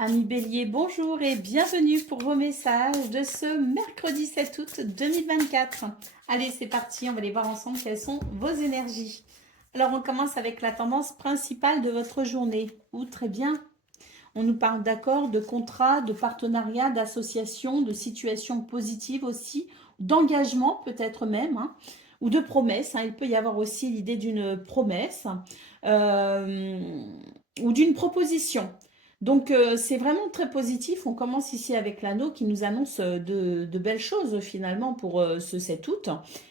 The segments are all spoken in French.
Amis Bélier, bonjour et bienvenue pour vos messages de ce mercredi 7 août 2024. Allez, c'est parti, on va aller voir ensemble quelles sont vos énergies. Alors, on commence avec la tendance principale de votre journée. Ou très bien, on nous parle d'accords, de contrats, de partenariats, d'associations, de situations positives aussi, d'engagement peut-être même, ou de promesses. Il peut y avoir aussi l'idée d'une promesse euh, ou d'une proposition. Donc, c'est vraiment très positif. On commence ici avec l'anneau qui nous annonce de belles choses finalement pour ce 7 août.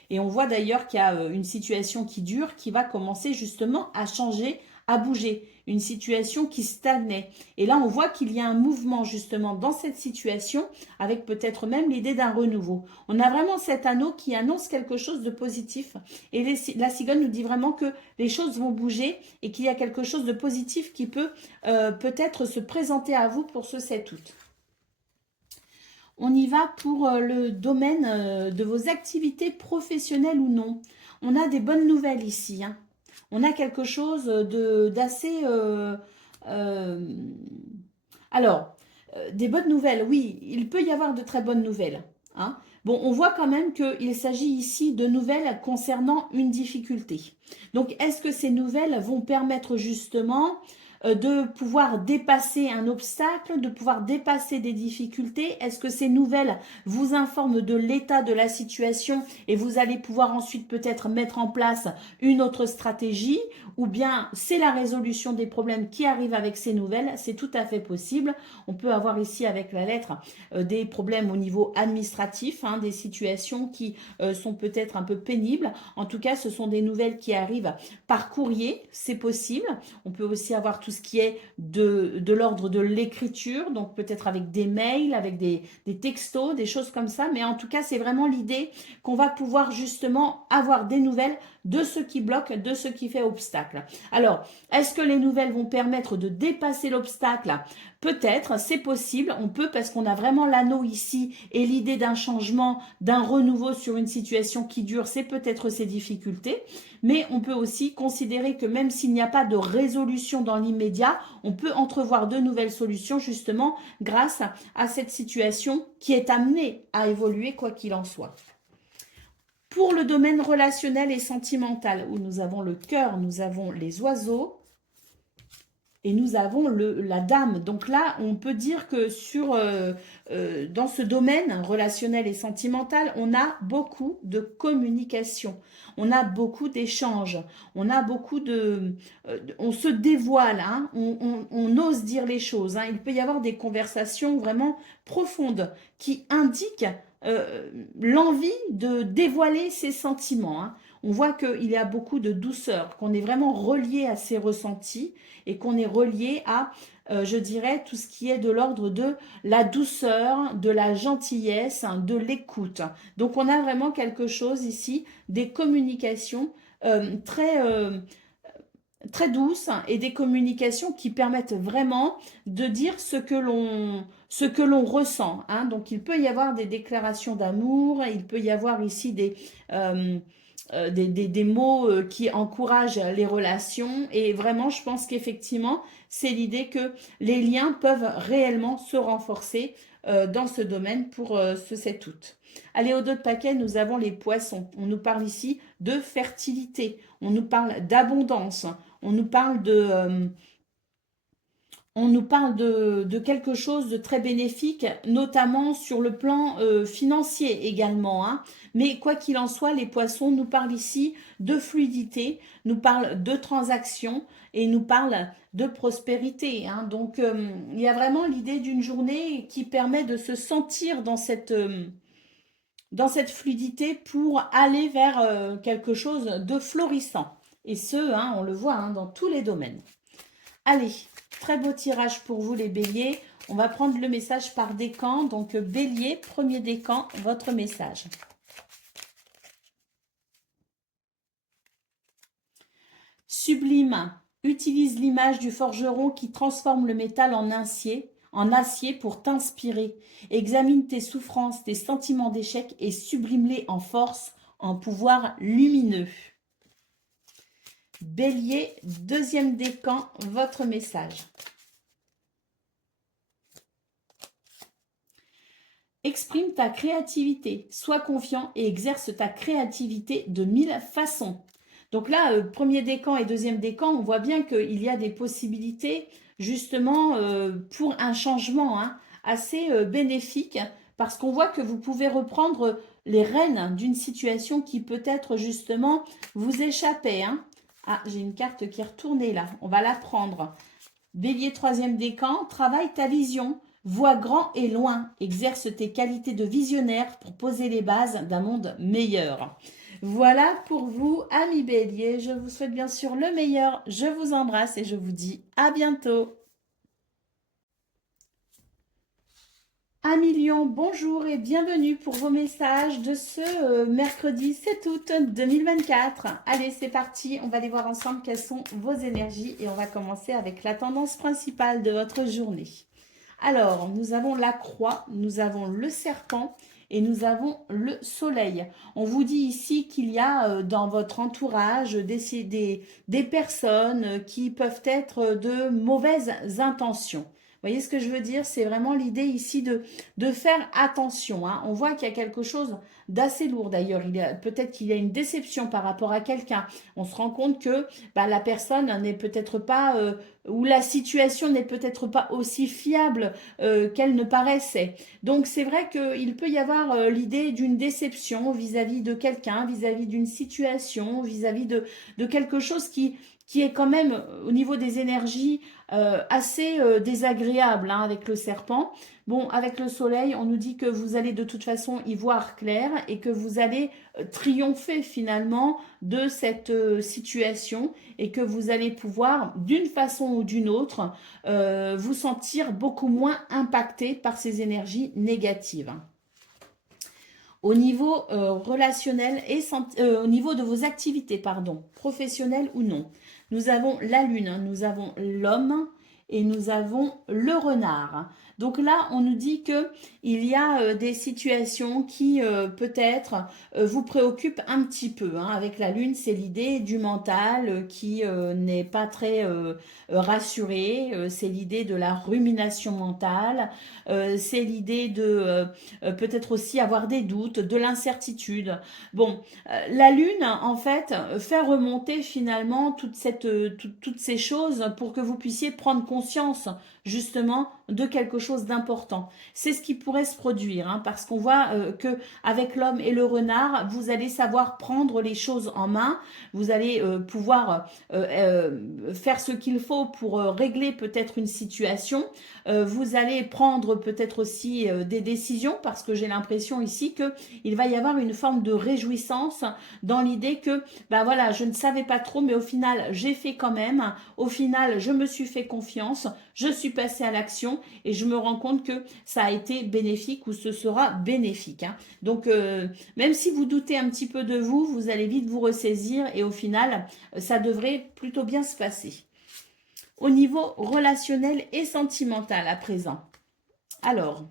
Et on voit d'ailleurs qu'il y a une situation qui dure, qui va commencer justement à changer, à bouger. Une situation qui stagnait. Et là, on voit qu'il y a un mouvement justement dans cette situation, avec peut-être même l'idée d'un renouveau. On a vraiment cet anneau qui annonce quelque chose de positif. Et la cigogne nous dit vraiment que les choses vont bouger et qu'il y a quelque chose de positif qui peut peut-être se présenter à vous pour ce 7 août. On y va pour le domaine de vos activités professionnelles ou non. On a des bonnes nouvelles ici. On a quelque chose d'assez... alors, des bonnes nouvelles, oui, il peut y avoir de très bonnes nouvelles. Bon, on voit quand même qu'il s'agit ici de nouvelles concernant une difficulté. Donc, est-ce que ces nouvelles vont permettre justement de pouvoir dépasser un obstacle, de pouvoir dépasser des difficultés? Est-ce que ces nouvelles vous informent de l'état de la situation et vous allez pouvoir ensuite peut-être mettre en place une autre stratégie? Ou bien c'est la résolution des problèmes qui arrivent avec ces nouvelles? C'est tout à fait possible. On peut avoir ici avec la lettre des problèmes au niveau administratif, des situations qui sont peut-être un peu pénibles. En tout cas, ce sont des nouvelles qui arrivent par courrier, c'est possible. On peut aussi avoir tout ce qui est de l'ordre de l'écriture, donc peut-être avec des mails, avec des textos, des choses comme ça. Mais en tout cas, c'est vraiment l'idée qu'on va pouvoir justement avoir des nouvelles de ce qui bloque, de ce qui fait obstacle. Alors, est-ce que les nouvelles vont permettre de dépasser l'obstacle? Peut-être, c'est possible, on peut parce qu'on a vraiment l'anneau ici et l'idée d'un changement, d'un renouveau sur une situation qui dure, c'est peut-être ces difficultés, mais on peut aussi considérer que même s'il n'y a pas de résolution dans l'immédiat, on peut entrevoir de nouvelles solutions justement grâce à cette situation qui est amenée à évoluer quoi qu'il en soit. Pour le domaine relationnel et sentimental, où nous avons le cœur, nous avons les oiseaux, et nous avons la dame. Donc là, on peut dire que dans ce domaine relationnel et sentimental, on a beaucoup de communication, on a beaucoup d'échanges, on a beaucoup on se dévoile, on ose dire les choses. Il peut y avoir des conversations vraiment profondes qui indiquent l'envie de dévoiler ses sentiments. On voit qu'il y a beaucoup de douceur, qu'on est vraiment relié à ses ressentis et qu'on est relié à, je dirais, tout ce qui est de l'ordre de la douceur, de la gentillesse, de l'écoute. Donc on a vraiment quelque chose ici, des communications très douces et des communications qui permettent vraiment de dire ce que l'on ressent. Donc il peut y avoir des déclarations d'amour, il peut y avoir ici des mots qui encouragent les relations. Et vraiment, je pense qu'effectivement, c'est l'idée que les liens peuvent réellement se renforcer dans ce domaine pour ce 7 août. Allez, au dos de paquet, nous avons les poissons. On nous parle ici de fertilité, on nous parle d'abondance, on nous parle de quelque chose de très bénéfique, notamment sur le plan financier également. Mais quoi qu'il en soit, les poissons nous parlent ici de fluidité, nous parlent de transactions et nous parlent de prospérité. Donc, il y a vraiment l'idée d'une journée qui permet de se sentir dans cette fluidité pour aller vers quelque chose de florissant. Et on le voit dans tous les domaines. Allez, très beau tirage pour vous les béliers. On va prendre le message par décan. Donc bélier, premier décan, votre message. Sublime. Utilise l'image du forgeron qui transforme le métal en acier pour t'inspirer. Examine tes souffrances, tes sentiments d'échec et sublime-les en force, en pouvoir lumineux. Bélier, deuxième décan, votre message. Exprime ta créativité, sois confiant et exerce ta créativité de 1000 façons. Donc là, premier décan et deuxième décan, on voit bien qu'il y a des possibilités justement pour un changement assez bénéfique parce qu'on voit que vous pouvez reprendre les rênes d'une situation qui peut-être justement vous échappait. Ah, j'ai une carte qui est retournée là, on va la prendre. Bélier, troisième décan, travaille ta vision. Vois grand et loin, exerce tes qualités de visionnaire pour poser les bases d'un monde meilleur. Voilà pour vous, amis Bélier. Je vous souhaite bien sûr le meilleur. Je vous embrasse et je vous dis à bientôt. Amis Lion, bonjour et bienvenue pour vos messages de ce mercredi 7 août 2024. Allez, c'est parti. On va aller voir ensemble quelles sont vos énergies et on va commencer avec la tendance principale de votre journée. Alors, nous avons la croix, nous avons le serpent et nous avons le soleil. On vous dit ici qu'il y a dans votre entourage des personnes qui peuvent être de mauvaises intentions. Vous voyez ce que je veux dire? C'est vraiment l'idée ici de faire attention. On voit qu'il y a quelque chose d'assez lourd d'ailleurs. Peut-être qu'il y a une déception par rapport à quelqu'un. On se rend compte que la personne n'est peut-être pas... ou la situation n'est peut-être pas aussi fiable qu'elle ne paraissait. Donc c'est vrai qu'il peut y avoir l'idée d'une déception vis-à-vis de quelqu'un, vis-à-vis d'une situation, vis-à-vis de quelque chose qui est quand même au niveau des énergies assez désagréable avec le serpent. Bon, avec le soleil, on nous dit que vous allez de toute façon y voir clair et que vous allez triompher finalement de cette situation et que vous allez pouvoir, d'une façon ou d'une autre, vous sentir beaucoup moins impacté par ces énergies négatives. Au niveau relationnel et au niveau de vos activités, pardon, professionnelles ou non, nous avons la lune, nous avons l'homme et nous avons le renard. Donc là, on nous dit que il y a des situations qui peut-être vous préoccupent un petit peu. Avec la lune, c'est l'idée du mental qui n'est pas très rassuré. C'est l'idée de la rumination mentale. C'est l'idée de peut-être aussi avoir des doutes, de l'incertitude. Bon, la lune, en fait, fait remonter finalement toutes ces choses pour que vous puissiez prendre conscience justement de quelque chose d'important. C'est ce qui pourrait se produire, parce qu'on voit que avec l'homme et le renard, vous allez savoir prendre les choses en main, vous allez pouvoir faire ce qu'il faut pour régler peut-être une situation, vous allez prendre peut-être aussi des décisions parce que j'ai l'impression ici qu'il va y avoir une forme de réjouissance dans l'idée que voilà, je ne savais pas trop mais au final j'ai fait quand même, au final je me suis fait confiance, je suis passée à l'action et je me rends compte que ça a été bénéfique ou ce sera bénéfique. Donc même si vous doutez un petit peu de vous, vous allez vite vous ressaisir et au final ça devrait plutôt bien se passer. Au niveau relationnel et sentimental à présent. Alors,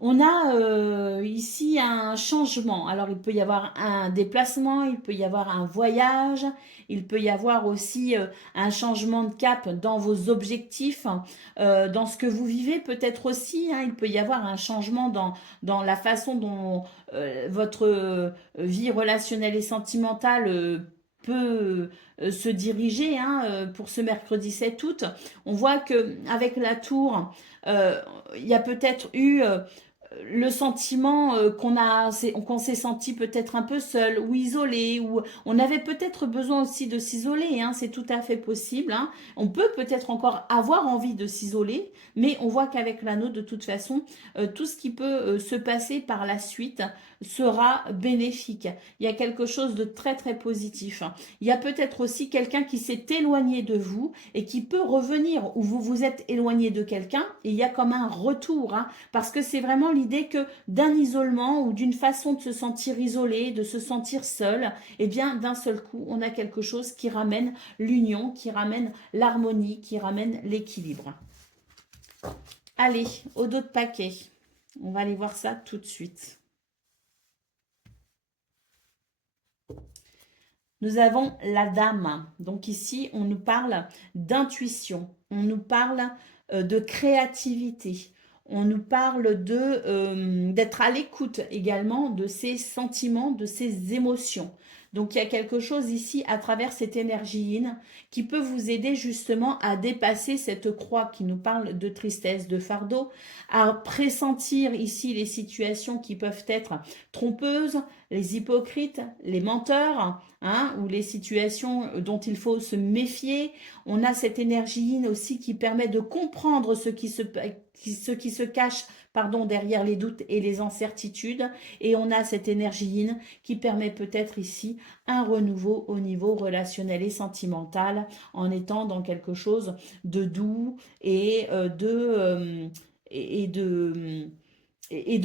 on a ici un changement. Alors, il peut y avoir un déplacement, il peut y avoir un voyage, il peut y avoir aussi un changement de cap dans vos objectifs, dans ce que vous vivez peut-être aussi. Il peut y avoir un changement dans la façon dont votre vie relationnelle et sentimentale peut se diriger pour ce mercredi 7 août. On voit que avec la tour, il y a peut-être eu le sentiment qu'on s'est senti peut-être un peu seul ou isolé, ou on avait peut-être besoin aussi de s'isoler, c'est tout à fait possible. On peut peut-être encore avoir envie de s'isoler, mais on voit qu'avec l'anneau, de toute façon, tout ce qui peut se passer par la suite sera bénéfique. Il y a quelque chose de très très positif. Il y a peut-être aussi quelqu'un qui s'est éloigné de vous et qui peut revenir, ou vous vous êtes éloigné de quelqu'un et il y a comme un retour, parce que c'est vraiment l'idée que d'un isolement ou d'une façon de se sentir isolé, de se sentir seul, et bien d'un seul coup, on a quelque chose qui ramène l'union, qui ramène l'harmonie, qui ramène l'équilibre. Allez, au dos de paquet. On va aller voir ça tout de suite. nous avons la dame. Donc ici, on nous parle d'intuition, on nous parle de créativité, on nous parle d'être à l'écoute également de ses sentiments, de ses émotions. Donc il y a quelque chose ici à travers cette énergie yin qui peut vous aider justement à dépasser cette croix qui nous parle de tristesse, de fardeau, à pressentir ici les situations qui peuvent être trompeuses, les hypocrites, les menteurs, hein, ou les situations dont il faut se méfier. On a cette énergie yin aussi qui permet de comprendre ce qui se cache derrière les doutes et les incertitudes. Et on a cette énergie yin qui permet peut-être ici un renouveau au niveau relationnel et sentimental en étant dans quelque chose de doux et de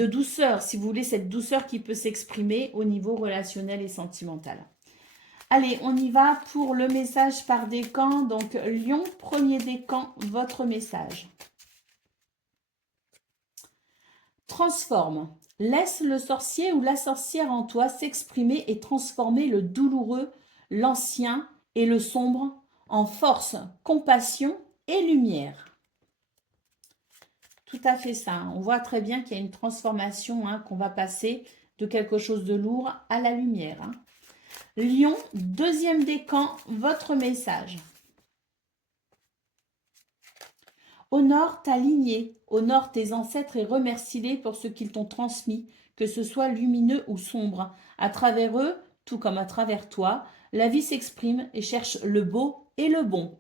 douceur, si vous voulez, cette douceur qui peut s'exprimer au niveau relationnel et sentimental. Allez, on y va pour le message par décan. Donc, Lion, premier décan, votre message. Transforme. Laisse le sorcier ou la sorcière en toi s'exprimer et transformer le douloureux, l'ancien et le sombre en force, compassion et lumière. Tout à fait ça. On voit très bien qu'il y a une transformation, hein, qu'on va passer de quelque chose de lourd à la lumière. Hein. Lion, deuxième décan, votre message. Honore ta lignée, honore tes ancêtres et remercie-les pour ce qu'ils t'ont transmis, que ce soit lumineux ou sombre. À travers eux, tout comme à travers toi, la vie s'exprime et cherche le beau et le bon.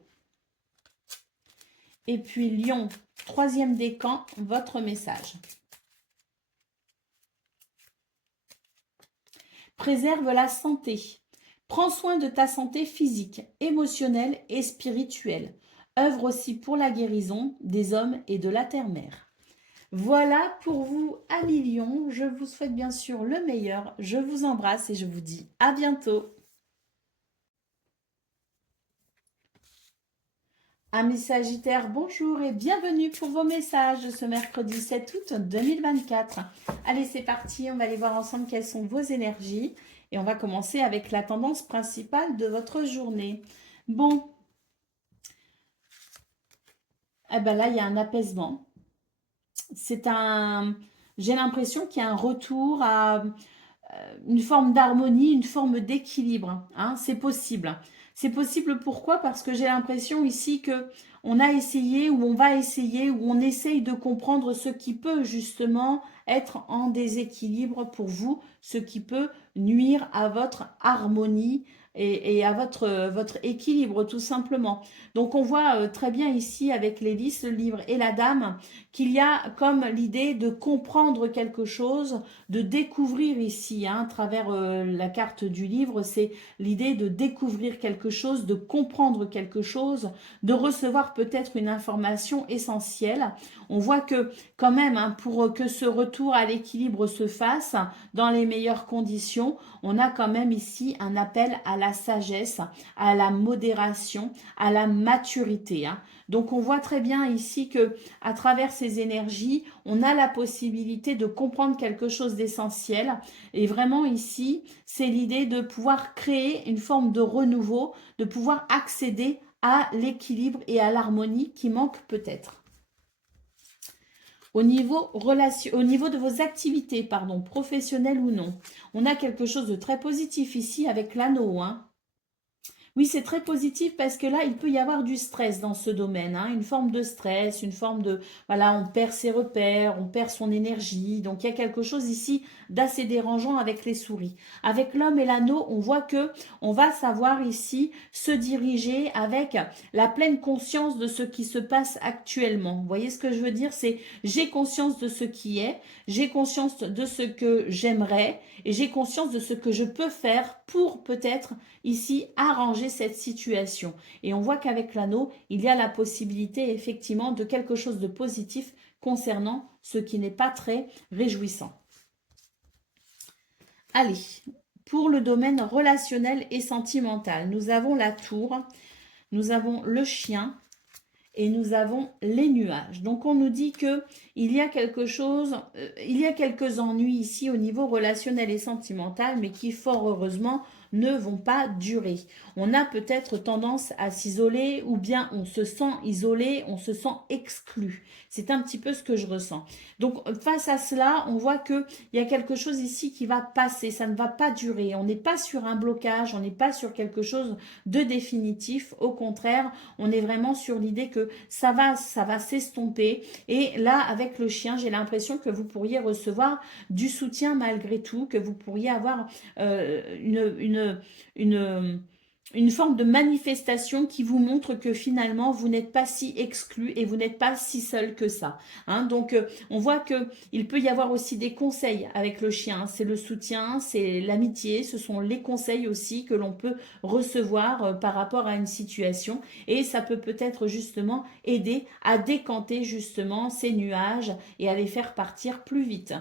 Et puis Lion, troisième décan, votre message. Préserve la santé. Prends soin de ta santé physique, émotionnelle et spirituelle. Œuvre aussi pour la guérison des hommes et de la terre-mère. Voilà pour vous, amis Lions. Je vous souhaite bien sûr le meilleur. Je vous embrasse et je vous dis à bientôt. Amis Sagittaires, bonjour et bienvenue pour vos messages de ce mercredi 7 août 2024. Allez, c'est parti, on va aller voir ensemble quelles sont vos énergies. Et on va commencer avec la tendance principale de votre journée. Bon, eh ben là, il y a un apaisement. J'ai l'impression qu'il y a un retour à une forme d'harmonie, une forme d'équilibre. Hein, c'est possible. C'est possible pourquoi? Parce que j'ai l'impression ici que on a essayé ou on va essayer ou on essaye de comprendre ce qui peut justement être en déséquilibre pour vous, ce qui peut nuire à votre harmonie et à votre équilibre tout simplement. Donc on voit très bien ici avec l'hélice, le livre et la dame qu'il y a comme l'idée de comprendre quelque chose, de découvrir ici, hein, à travers la carte du livre, c'est l'idée de découvrir quelque chose, de comprendre quelque chose, de recevoir peut-être une information essentielle. On voit que quand même, hein, pour que ce retour à l'équilibre se fasse dans les meilleures conditions, on a quand même ici un appel à la sagesse, à la modération, à la maturité. Hein. Donc on voit très bien ici que à travers ces énergies, on a la possibilité de comprendre quelque chose d'essentiel. Et vraiment ici, c'est l'idée de pouvoir créer une forme de renouveau, de pouvoir accéder à l'équilibre et à l'harmonie qui manque peut-être. Au niveau de vos activités, professionnelles ou non, on a quelque chose de très positif ici avec l'anneau. Hein. Oui, c'est très positif parce que là, il peut y avoir du stress dans ce domaine, hein, une forme de stress, une forme de, voilà, on perd ses repères, on perd son énergie. Donc, il y a quelque chose ici d'assez dérangeant avec les souris. Avec l'homme et l'anneau, on voit que on va savoir ici se diriger avec la pleine conscience de ce qui se passe actuellement. Vous voyez ce que je veux dire? C'est j'ai conscience de ce qui est, j'ai conscience de ce que j'aimerais et j'ai conscience de ce que je peux faire pour peut-être ici arranger cette situation. Et on voit qu'avec l'anneau, il y a la possibilité effectivement de quelque chose de positif concernant ce qui n'est pas très réjouissant. Allez, pour le domaine relationnel et sentimental, nous avons la tour, nous avons le chien et nous avons les nuages. Donc on nous dit que il y a quelque chose, il y a quelques ennuis ici au niveau relationnel et sentimental, mais qui fort heureusement ne vont pas durer. On a peut-être tendance à s'isoler ou bien on se sent isolé, on se sent exclu. C'est un petit peu ce que je ressens. Donc face à cela, on voit qu'il y a quelque chose ici qui va passer, ça ne va pas durer. On n'est pas sur un blocage, on n'est pas sur quelque chose de définitif. Au contraire, on est vraiment sur l'idée que ça va s'estomper. Et là, avec le chien, j'ai l'impression que vous pourriez recevoir du soutien malgré tout, que vous pourriez avoir une forme de manifestation qui vous montre que finalement, vous n'êtes pas si exclu et vous n'êtes pas si seul que ça. Hein. Donc, on voit qu'il peut y avoir aussi des conseils avec le chien. C'est le soutien, c'est l'amitié, ce sont les conseils aussi que l'on peut recevoir par rapport à une situation. Et ça peut peut-être justement aider à décanter justement ces nuages et à les faire partir plus vite.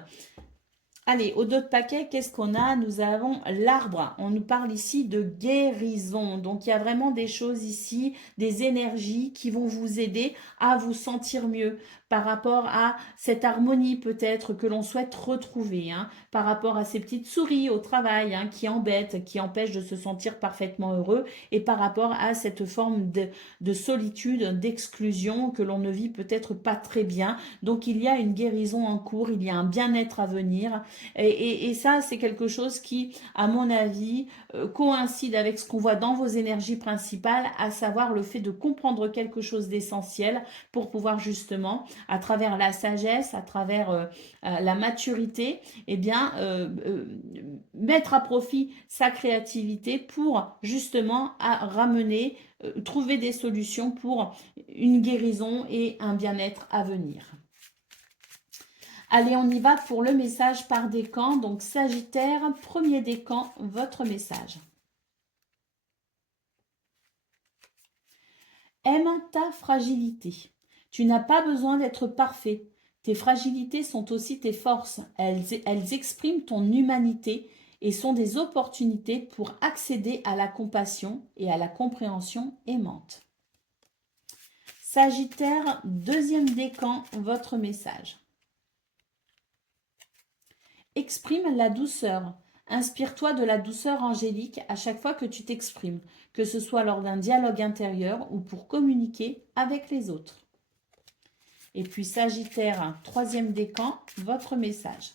Allez, au dos de paquet, qu'est-ce qu'on a? Nous avons l'arbre. On nous parle ici de guérison. Donc, il y a vraiment des choses ici, des énergies qui vont vous aider à vous sentir mieux par rapport à cette harmonie peut-être que l'on souhaite retrouver, hein, par rapport à ces petites souris au travail hein, qui embêtent, qui empêchent de se sentir parfaitement heureux et par rapport à cette forme de solitude, d'exclusion que l'on ne vit peut-être pas très bien. Donc, il y a une guérison en cours, il y a un bien-être à venir. Et ça, c'est quelque chose qui, à mon avis, coïncide avec ce qu'on voit dans vos énergies principales, à savoir le fait de comprendre quelque chose d'essentiel pour pouvoir justement, à travers la sagesse, à travers la maturité, eh bien, mettre à profit sa créativité pour justement ramener, trouver des solutions pour une guérison et un bien-être à venir. Allez, on y va pour le message par décan. Donc, Sagittaire, premier décan, votre message. Aime ta fragilité. Tu n'as pas besoin d'être parfait. Tes fragilités sont aussi tes forces. Elles expriment ton humanité et sont des opportunités pour accéder à la compassion et à la compréhension aimante. Sagittaire, deuxième décan, votre message. Exprime la douceur. Inspire-toi de la douceur angélique à chaque fois que tu t'exprimes, que ce soit lors d'un dialogue intérieur ou pour communiquer avec les autres. Et puis Sagittaire, troisième décan, votre message.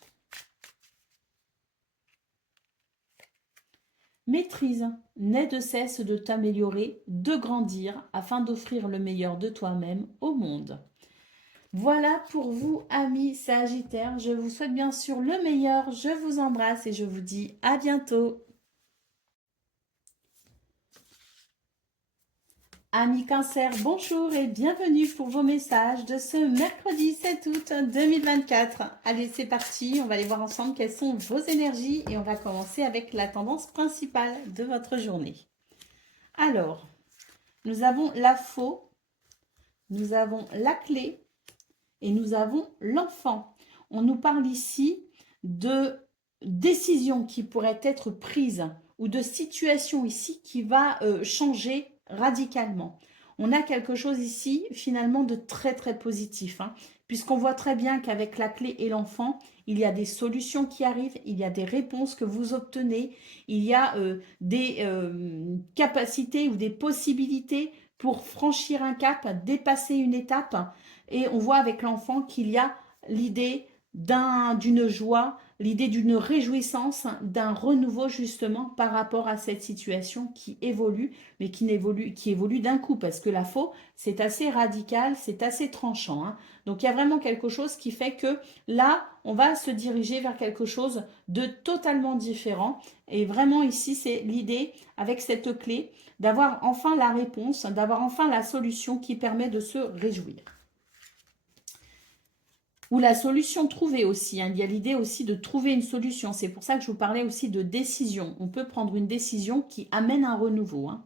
Maîtrise, n'aie de cesse de t'améliorer, de grandir, afin d'offrir le meilleur de toi-même au monde. Voilà pour vous, amis Sagittaires. Je vous souhaite bien sûr le meilleur. Je vous embrasse et je vous dis à bientôt. Amis Cancer, bonjour et bienvenue pour vos messages de ce mercredi 7 août 2024. Allez, c'est parti. On va aller voir ensemble quelles sont vos énergies et on va commencer avec la tendance principale de votre journée. Alors, nous avons la faux, nous avons la clé, et nous avons l'enfant. On nous parle ici de décisions qui pourraient être prises ou de situations ici qui va changer radicalement. On a quelque chose ici finalement de très très positif, hein, puisqu'on voit très bien qu'avec la clé et l'enfant, il y a des solutions qui arrivent, il y a des réponses que vous obtenez, il y a des capacités ou des possibilités pour franchir un cap, dépasser une étape. Et on voit avec l'enfant qu'il y a l'idée d'une joie, l'idée d'une réjouissance, d'un renouveau justement par rapport à cette situation qui évolue, mais qui évolue d'un coup, parce que la faux, c'est assez radical, c'est assez tranchant. Hein. Donc il y a vraiment quelque chose qui fait que là, on va se diriger vers quelque chose de totalement différent. Et vraiment ici, c'est l'idée avec cette clé d'avoir enfin la réponse, d'avoir enfin la solution qui permet de se réjouir. Ou la solution trouvée aussi. Hein. Il y a l'idée aussi de trouver une solution. C'est pour ça que je vous parlais aussi de décision. On peut prendre une décision qui amène un renouveau hein,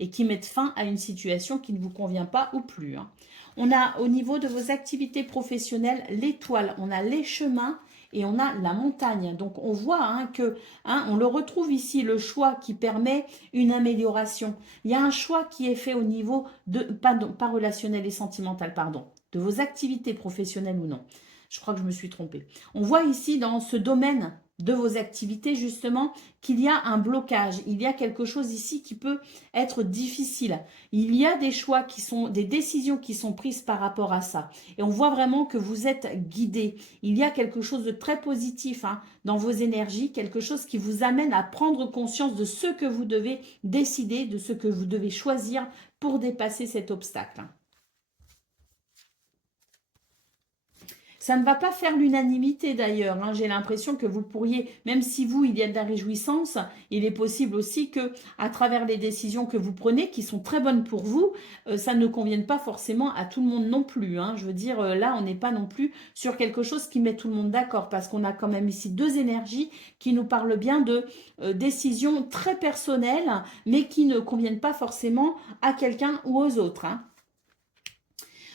et qui mette fin à une situation qui ne vous convient pas ou plus. Hein. On a au niveau de vos activités professionnelles l'étoile, on a les chemins et on a la montagne. Donc on voit hein, que, hein, on le retrouve ici, le choix qui permet une amélioration. Il y a un choix qui est fait au niveau de, pas relationnel et sentimental, pardon, de vos activités professionnelles ou non. Je crois que je me suis trompée. On voit ici dans ce domaine de vos activités, justement, qu'il y a un blocage. Il y a quelque chose ici qui peut être difficile. Il y a des choix qui sont, des décisions qui sont prises par rapport à ça. Et on voit vraiment que vous êtes guidé. Il y a quelque chose de très positif hein, dans vos énergies, quelque chose qui vous amène à prendre conscience de ce que vous devez décider, de ce que vous devez choisir pour dépasser cet obstacle. Ça ne va pas faire l'unanimité d'ailleurs. Hein. J'ai l'impression que vous pourriez, même si vous, il y a de la réjouissance, il est possible aussi que, à travers les décisions que vous prenez, qui sont très bonnes pour vous, ça ne convienne pas forcément à tout le monde non plus. Hein. Je veux dire, là, on n'est pas non plus sur quelque chose qui met tout le monde d'accord, parce qu'on a quand même ici deux énergies qui nous parlent bien de décisions très personnelles, mais qui ne conviennent pas forcément à quelqu'un ou aux autres. Hein.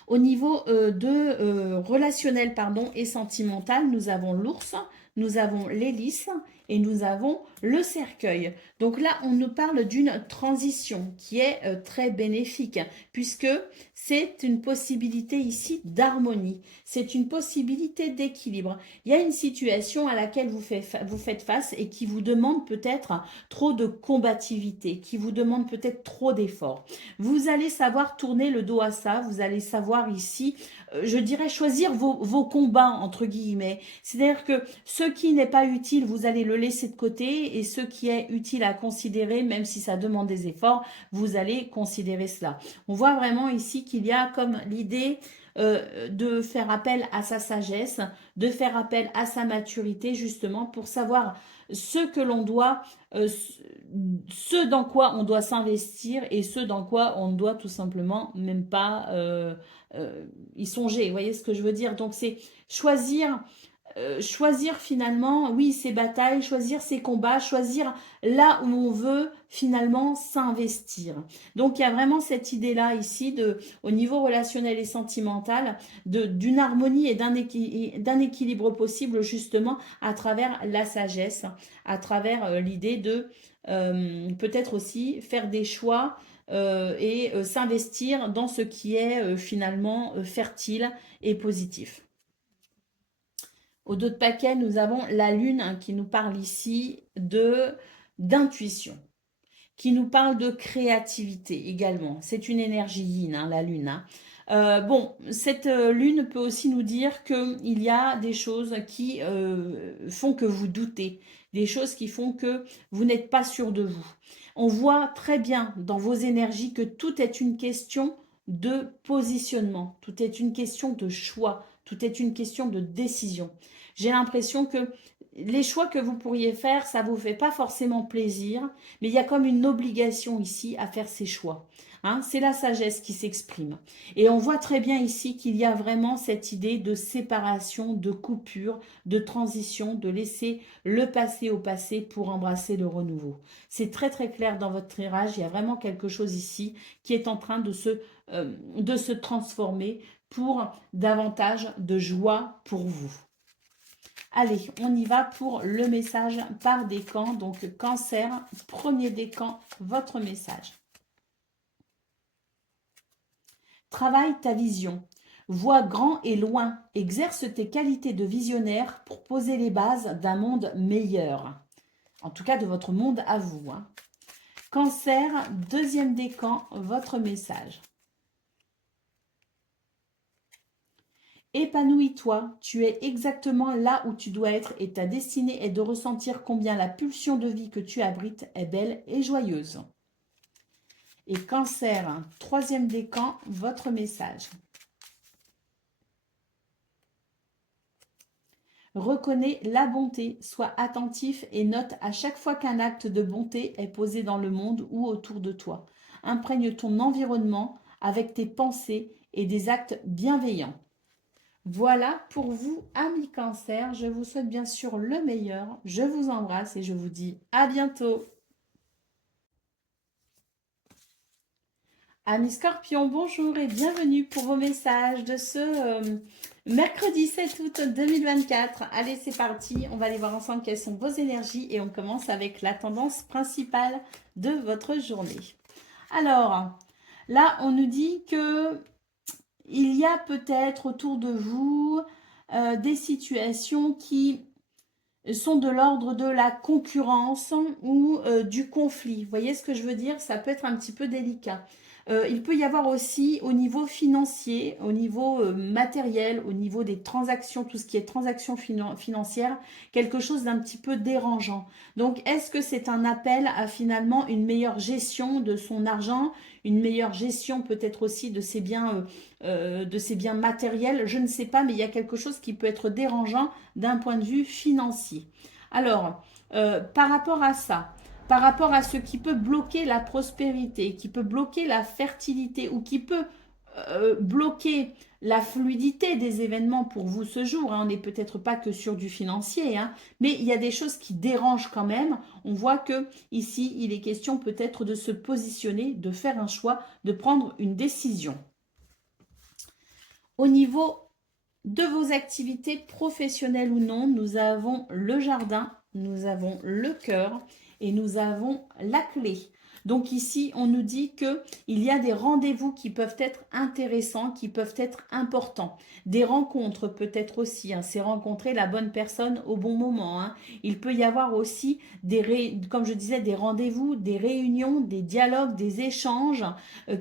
Au niveau relationnel pardon, et sentimental, nous avons l'ours, nous avons l'hélice et nous avons le cercueil. Donc là, on nous parle d'une transition qui est très bénéfique puisque c'est une possibilité ici d'harmonie. C'est une possibilité d'équilibre. Il y a une situation à laquelle vous faites face et qui vous demande peut-être trop de combativité, qui vous demande peut-être trop d'efforts. Vous allez savoir tourner le dos à ça, vous allez savoir ici, je dirais, choisir vos combats, entre guillemets. C'est-à-dire que ce qui n'est pas utile, vous allez le laisser de côté et ce qui est utile à considérer, même si ça demande des efforts, vous allez considérer cela. On voit vraiment ici qu'il y a comme l'idée de faire appel à sa sagesse, de faire appel à sa maturité justement pour savoir ce que l'on doit, ce dans quoi on doit s'investir et ce dans quoi on ne doit tout simplement même pas y songer. Vous voyez ce que je veux dire? Donc c'est choisir finalement, oui, ses batailles, choisir ses combats, choisir là où on veut finalement s'investir. Donc il y a vraiment cette idée-là ici, au niveau relationnel et sentimental, d'une harmonie et d'un équilibre possible justement à travers la sagesse, à travers l'idée de peut-être aussi faire des choix et s'investir dans ce qui est finalement fertile et positif. Au dos de paquet, nous avons la lune hein, qui nous parle ici d'intuition, qui nous parle de créativité également. C'est une énergie yin, hein, la lune. Hein. Bon, cette lune peut aussi nous dire qu'il y a des choses qui font que vous doutez, des choses qui font que vous n'êtes pas sûr de vous. On voit très bien dans vos énergies que tout est une question de positionnement, tout est une question de choix, tout est une question de décision. J'ai l'impression que les choix que vous pourriez faire, ça ne vous fait pas forcément plaisir, mais il y a comme une obligation ici à faire ces choix. Hein, c'est la sagesse qui s'exprime. Et on voit très bien ici qu'il y a vraiment cette idée de séparation, de coupure, de transition, de laisser le passé au passé pour embrasser le renouveau. C'est très très clair dans votre tirage, il y a vraiment quelque chose ici qui est en train de se transformer pour davantage de joie pour vous. Allez, on y va pour le message par décan. Donc, Cancer, premier décan, votre message. Travaille ta vision. Vois grand et loin. Exerce tes qualités de visionnaire pour poser les bases d'un monde meilleur. En tout cas, de votre monde à vous. Hein. Cancer, deuxième décan, votre message. Épanouis-toi, tu es exactement là où tu dois être et ta destinée est de ressentir combien la pulsion de vie que tu abrites est belle et joyeuse. Et Cancer, troisième décan, votre message. Reconnais la bonté, sois attentif et note à chaque fois qu'un acte de bonté est posé dans le monde ou autour de toi. Imprègne ton environnement avec tes pensées et des actes bienveillants. Voilà pour vous, amis Cancer. Je vous souhaite bien sûr le meilleur. Je vous embrasse et je vous dis à bientôt. Amis Scorpions, bonjour et bienvenue pour vos messages de ce mercredi 7 août 2024. Allez, c'est parti. On va aller voir ensemble quelles sont vos énergies et on commence avec la tendance principale de votre journée. Alors, là, on nous dit que il y a peut-être autour de vous des situations qui sont de l'ordre de la concurrence ou du conflit. Vous voyez ce que je veux dire? Ça peut être un petit peu délicat. Il peut y avoir aussi au niveau financier, au niveau matériel, au niveau des transactions, tout ce qui est transactions financières, quelque chose d'un petit peu dérangeant. Donc, est-ce que c'est un appel à finalement une meilleure gestion de son argent, une meilleure gestion peut-être aussi de ses biens matériels? Je ne sais pas, mais il y a quelque chose qui peut être dérangeant d'un point de vue financier. Alors, par rapport à ça, par rapport à ce qui peut bloquer la prospérité, qui peut bloquer la fertilité ou qui peut bloquer la fluidité des événements pour vous ce jour, hein. On n'est peut-être pas que sur du financier, hein, mais il y a des choses qui dérangent quand même. On voit que ici, il est question peut-être de se positionner, de faire un choix, de prendre une décision. Au niveau de vos activités professionnelles ou non, nous avons le jardin, nous avons le cœur et nous avons la clé. Donc ici, on nous dit qu'il y a des rendez-vous qui peuvent être intéressants, qui peuvent être importants. Des rencontres peut-être aussi, hein, c'est rencontrer la bonne personne au bon moment, hein. Il peut y avoir aussi, comme je disais, des rendez-vous, des réunions, des dialogues, des échanges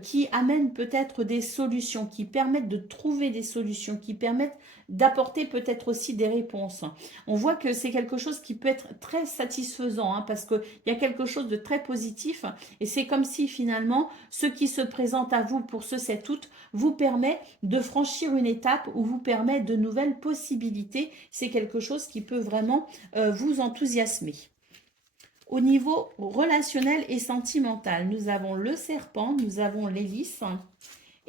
qui amènent peut-être des solutions, qui permettent de trouver des solutions, qui permettent d'apporter peut-être aussi des réponses. On voit que c'est quelque chose qui peut être très satisfaisant, hein, parce qu'il y a quelque chose de très positif et c'est comme si finalement ce qui se présente à vous pour ce 7 août vous permet de franchir une étape ou vous permet de nouvelles possibilités. C'est quelque chose qui peut vraiment vous enthousiasmer. Au niveau relationnel et sentimental, nous avons le serpent, nous avons l'hélice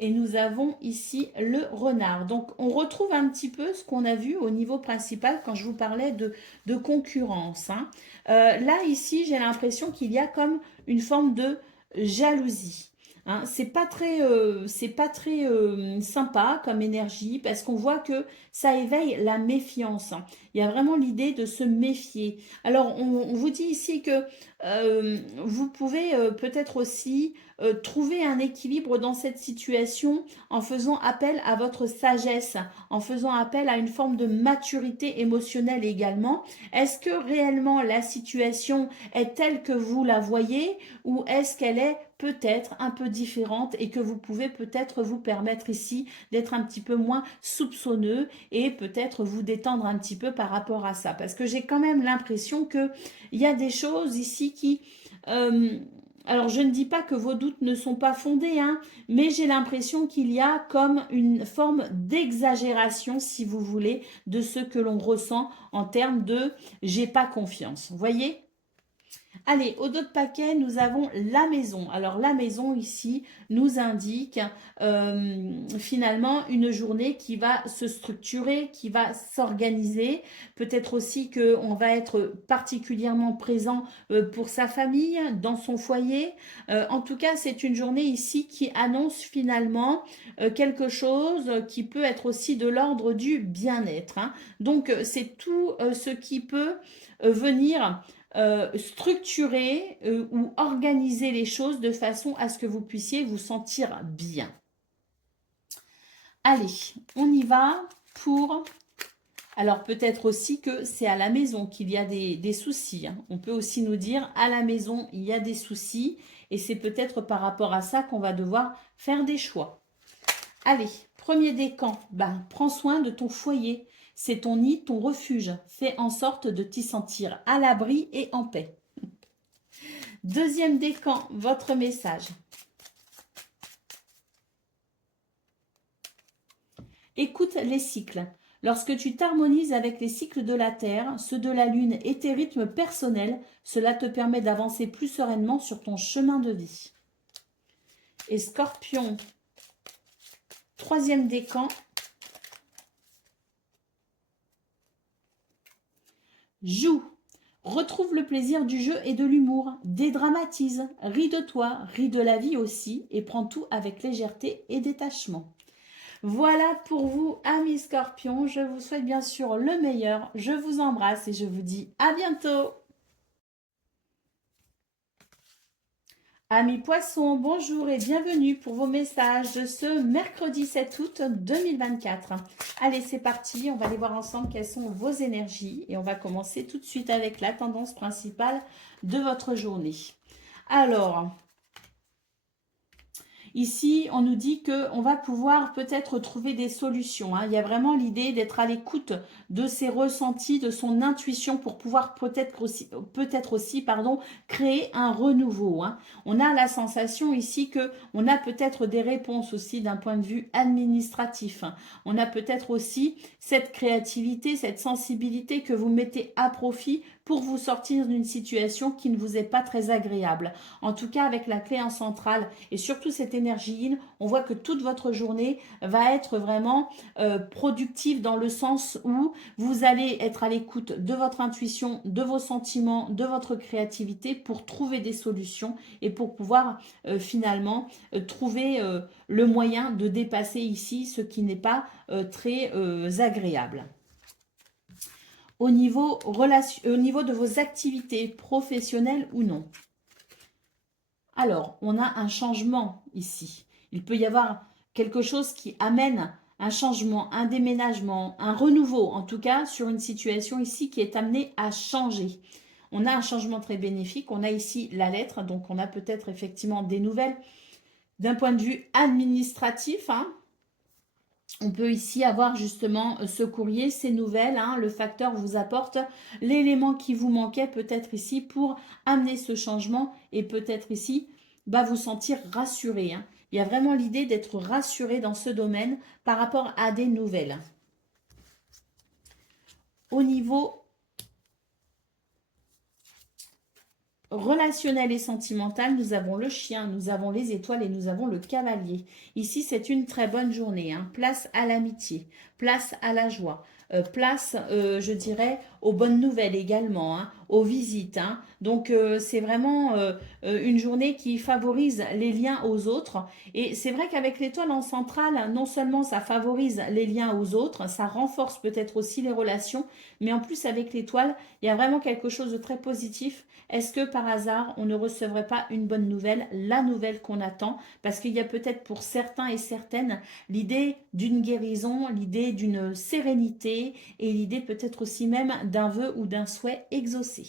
et nous avons ici le renard. Donc, on retrouve un petit peu ce qu'on a vu au niveau principal quand je vous parlais de concurrence, hein. Là, ici, j'ai l'impression qu'il y a comme une forme de jalousie, hein. C'est pas très sympa comme énergie parce qu'on voit que ça éveille la méfiance, hein. Il y a vraiment l'idée de se méfier. Alors, on vous dit ici que vous pouvez peut-être aussi trouver un équilibre dans cette situation en faisant appel à votre sagesse, en faisant appel à une forme de maturité émotionnelle également. Est-ce que réellement la situation est telle que vous la voyez ou est-ce qu'elle est peut-être un peu différente et que vous pouvez peut-être vous permettre ici d'être un petit peu moins soupçonneux et peut-être vous détendre un petit peu par rapport à ça? Parce que j'ai quand même l'impression qu'il y a des choses ici qui... alors, je ne dis pas que vos doutes ne sont pas fondés, hein, mais j'ai l'impression qu'il y a comme une forme d'exagération, si vous voulez, de ce que l'on ressent en termes de « j'ai pas confiance ». Vous voyez ? Allez, au dos de paquet, nous avons la maison. Alors, la maison, ici, nous indique finalement une journée qui va se structurer, qui va s'organiser. Peut-être aussi qu'on va être particulièrement présent pour sa famille, dans son foyer. En tout cas, c'est une journée ici qui annonce finalement quelque chose qui peut être aussi de l'ordre du bien-être, hein. Donc, c'est tout ce qui peut venir structurer ou organiser les choses de façon à ce que vous puissiez vous sentir bien. Allez, on y va pour... Alors peut-être aussi que c'est à la maison qu'il y a des soucis, hein. On peut aussi nous dire à la maison il y a des soucis et c'est peut-être par rapport à ça qu'on va devoir faire des choix. Allez, premier décan, prends soin de ton foyer. C'est ton nid, ton refuge. Fais en sorte de t'y sentir à l'abri et en paix. Deuxième décan, votre message. Écoute les cycles. Lorsque tu t'harmonises avec les cycles de la Terre, ceux de la Lune et tes rythmes personnels, cela te permet d'avancer plus sereinement sur ton chemin de vie. Et Scorpion, troisième décan. Joue. Retrouve le plaisir du jeu et de l'humour. Dédramatise. Ris de toi, ris de la vie aussi et prends tout avec légèreté et détachement. Voilà pour vous, amis Scorpions. Je vous souhaite bien sûr le meilleur. Je vous embrasse et je vous dis à bientôt. Amis poissons, bonjour et bienvenue pour vos messages de ce mercredi 7 août 2024. Allez, c'est parti, on va aller voir ensemble quelles sont vos énergies et on va commencer tout de suite avec la tendance principale de votre journée. Alors, ici, on nous dit qu'on va pouvoir peut-être trouver des solutions. Il y a vraiment l'idée d'être à l'écoute de ses ressentis, de son intuition pour pouvoir peut-être aussi, créer un renouveau. On a la sensation ici qu'on a peut-être des réponses aussi d'un point de vue administratif. On a peut-être aussi cette créativité, cette sensibilité que vous mettez à profit pour vous sortir d'une situation qui ne vous est pas très agréable. En tout cas, avec la clé en centrale et surtout cette énergie yin, on voit que toute votre journée va être vraiment productive dans le sens où vous allez être à l'écoute de votre intuition, de vos sentiments, de votre créativité pour trouver des solutions et pour pouvoir finalement trouver le moyen de dépasser ici ce qui n'est pas très agréable. Au niveau de vos activités professionnelles ou non. Alors, on a un changement ici. Il peut y avoir quelque chose qui amène un changement, un déménagement, un renouveau, en tout cas sur une situation ici qui est amenée à changer. On a un changement très bénéfique, on a ici la lettre, donc on a peut-être effectivement des nouvelles d'un point de vue administratif. On peut ici avoir justement ce courrier, ces nouvelles, le facteur vous apporte l'élément qui vous manquait peut-être ici pour amener ce changement et peut-être ici vous sentir rassuré. Il y a vraiment l'idée d'être rassuré dans ce domaine par rapport à des nouvelles. Au niveau relationnel et sentimental, nous avons le chien, nous avons les étoiles et nous avons le cavalier. Ici, c'est une très bonne journée. Place à l'amitié, place à la joie, place, je dirais, aux bonnes nouvelles également, aux visites. Donc, c'est vraiment une journée qui favorise les liens aux autres. Et c'est vrai qu'avec l'étoile en centrale, non seulement ça favorise les liens aux autres, ça renforce peut-être aussi les relations, mais en plus avec l'étoile, il y a vraiment quelque chose de très positif. Est-ce que par hasard, on ne recevrait pas une bonne nouvelle, la nouvelle qu'on attend? Parce qu'il y a peut-être pour certains et certaines l'idée d'une guérison, l'idée d'une sérénité et l'idée peut-être aussi même d'un vœu ou d'un souhait exaucé.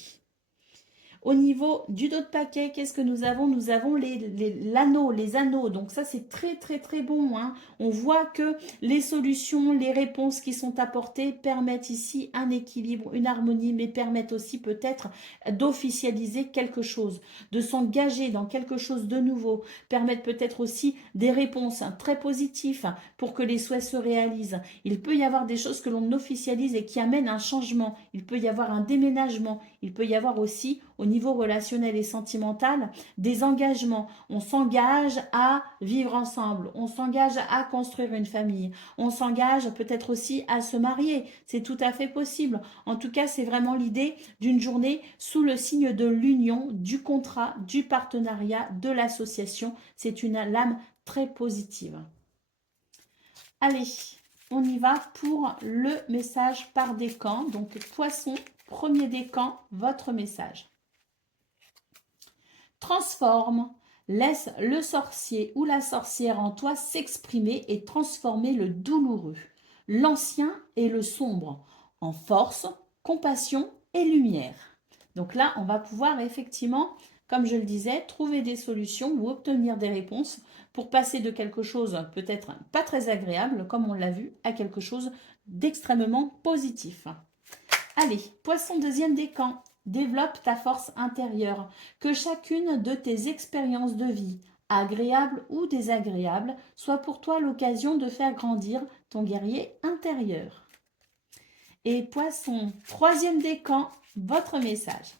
Au niveau du dos de paquet, qu'est-ce que nous avons? Nous avons l'anneau, les anneaux. Donc ça, c'est très, très, très bon. On voit que les solutions, les réponses qui sont apportées permettent ici un équilibre, une harmonie, mais permettent aussi peut-être d'officialiser quelque chose, de s'engager dans quelque chose de nouveau, permettent peut-être aussi des réponses très positives pour que les souhaits se réalisent. Il peut y avoir des choses que l'on officialise et qui amènent un changement. Il peut y avoir un déménagement. Il peut y avoir aussi au niveau relationnel et sentimental, des engagements. On s'engage à vivre ensemble, on s'engage à construire une famille, on s'engage peut-être aussi à se marier. C'est tout à fait possible. En tout cas, c'est vraiment l'idée d'une journée sous le signe de l'union, du contrat, du partenariat, de l'association. C'est une lame très positive. Allez, on y va pour le message par décan. Donc, poisson, premier décan, votre message. Transforme, laisse le sorcier ou la sorcière en toi s'exprimer et transformer le douloureux, l'ancien et le sombre, en force, compassion et lumière. Donc là, on va pouvoir effectivement, comme je le disais, trouver des solutions ou obtenir des réponses pour passer de quelque chose peut-être pas très agréable, comme on l'a vu, à quelque chose d'extrêmement positif. Allez, poisson deuxième décan. Développe ta force intérieure. Que chacune de tes expériences de vie, agréables ou désagréables, soit pour toi l'occasion de faire grandir ton guerrier intérieur. Et poisson, troisième décan, votre message.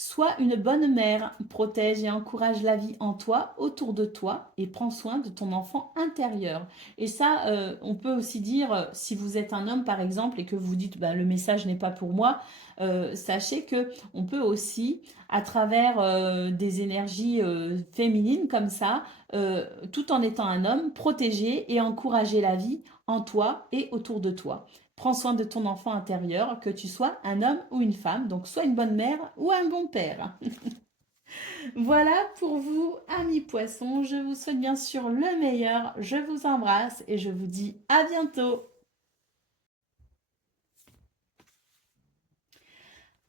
Sois une bonne mère, protège et encourage la vie en toi, autour de toi, et prends soin de ton enfant intérieur. Et ça, on peut aussi dire, si vous êtes un homme par exemple, et que vous dites le message n'est pas pour moi, sachez que on peut aussi, à travers des énergies féminines comme ça, tout en étant un homme, protéger et encourager la vie en toi et autour de toi. Prends soin de ton enfant intérieur, que tu sois un homme ou une femme. Donc, sois une bonne mère ou un bon père. Voilà pour vous, amis poissons. Je vous souhaite bien sûr le meilleur. Je vous embrasse et je vous dis à bientôt.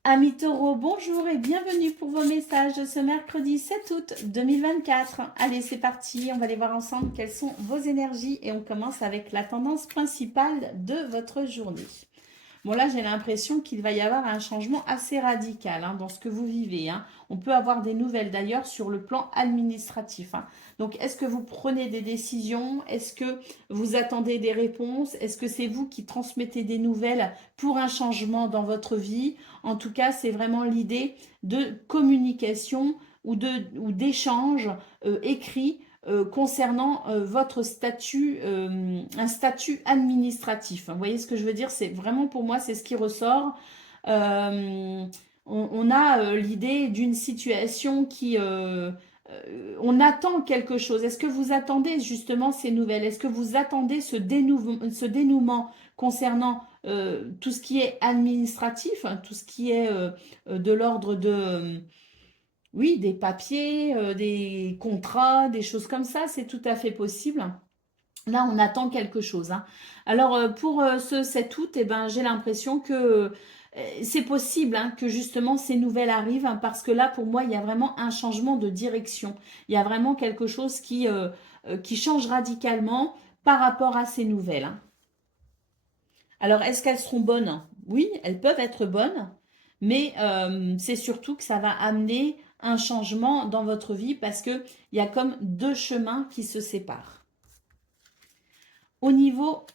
Amis taureaux, bonjour et bienvenue pour vos messages de ce mercredi 7 août 2024. Allez, c'est parti, on va aller voir ensemble quelles sont vos énergies et on commence avec la tendance principale de votre journée. Bon, là, j'ai l'impression qu'il va y avoir un changement assez radical dans ce que vous vivez. On peut avoir des nouvelles d'ailleurs sur le plan administratif. Donc, est-ce que vous prenez des décisions? Est-ce que vous attendez des réponses? Est-ce que c'est vous qui transmettez des nouvelles pour un changement dans votre vie? En tout cas, c'est vraiment l'idée de communication ou d'échange écrit concernant votre statut, un statut administratif. Vous voyez ce que je veux dire? C'est vraiment pour moi, c'est ce qui ressort. On a l'idée d'une situation qui... on attend quelque chose. Est-ce que vous attendez justement ces nouvelles? Est-ce que vous attendez ce dénouement concernant tout ce qui est administratif, tout ce qui est de l'ordre de... oui, des papiers, des contrats, des choses comme ça, c'est tout à fait possible. Là, on attend quelque chose. Alors, pour ce 7 août, eh ben, j'ai l'impression que c'est possible que justement ces nouvelles arrivent parce que là, pour moi, il y a vraiment un changement de direction. Il y a vraiment quelque chose qui change radicalement par rapport à ces nouvelles. Alors, est-ce qu'elles seront bonnes? Oui, elles peuvent être bonnes, mais c'est surtout que ça va amener un changement dans votre vie parce qu'il y a comme deux chemins qui se séparent. Au niveau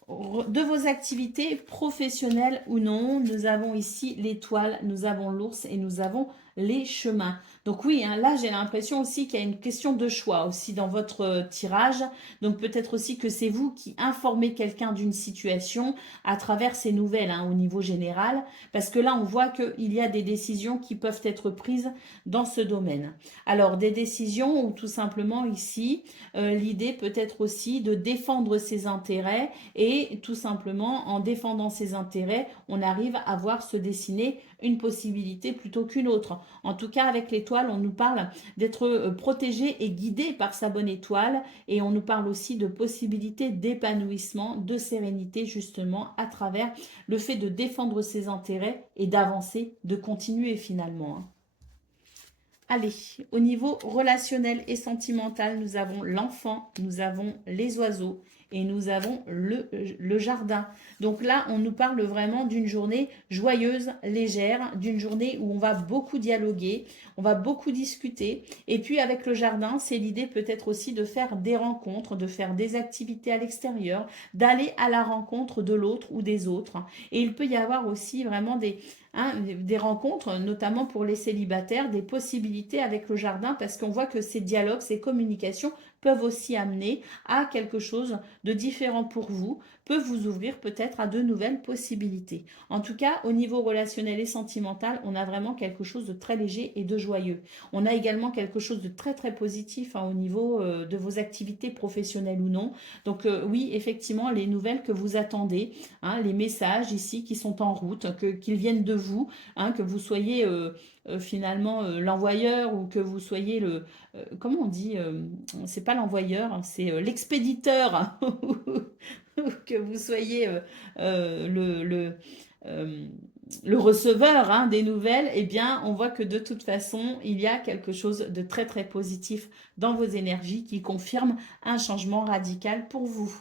de vos activités professionnelles ou non, nous avons ici l'étoile, nous avons l'ours et nous avons les chemins. Donc oui, là j'ai l'impression aussi qu'il y a une question de choix aussi dans votre tirage. Donc peut-être aussi que c'est vous qui informez quelqu'un d'une situation à travers ces nouvelles au niveau général. Parce que là on voit qu'il y a des décisions qui peuvent être prises dans ce domaine. Alors des décisions ou tout simplement ici, l'idée peut être aussi de défendre ses intérêts et tout simplement en défendant ses intérêts, on arrive à voir se dessiner une possibilité plutôt qu'une autre. En tout cas, avec l'étoile, on nous parle d'être protégé et guidé par sa bonne étoile et on nous parle aussi de possibilités d'épanouissement, de sérénité justement à travers le fait de défendre ses intérêts et d'avancer, de continuer finalement. Allez, au niveau relationnel et sentimental, nous avons l'enfant, nous avons les oiseaux et nous avons le jardin. Donc là, on nous parle vraiment d'une journée joyeuse, légère, d'une journée où on va beaucoup dialoguer, on va beaucoup discuter. Et puis avec le jardin, c'est l'idée peut-être aussi de faire des rencontres, de faire des activités à l'extérieur, d'aller à la rencontre de l'autre ou des autres. Et il peut y avoir aussi vraiment des rencontres, notamment pour les célibataires, des possibilités avec le jardin parce qu'on voit que ces dialogues, ces communications peuvent aussi amener à quelque chose de différent pour vous, peuvent vous ouvrir peut-être à de nouvelles possibilités. En tout cas, au niveau relationnel et sentimental, on a vraiment quelque chose de très léger et de joyeux. On a également quelque chose de très très positif au niveau de vos activités professionnelles ou non. Donc oui, effectivement, les nouvelles que vous attendez, les messages ici qui sont en route, qu'ils viennent de vous, que vous soyez finalement l'envoyeur ou que vous soyez le... comment on dit c'est pas l'envoyeur, c'est l'expéditeur ou que vous soyez euh, le receveur des nouvelles, eh bien, on voit que de toute façon, il y a quelque chose de très très positif dans vos énergies qui confirme un changement radical pour vous.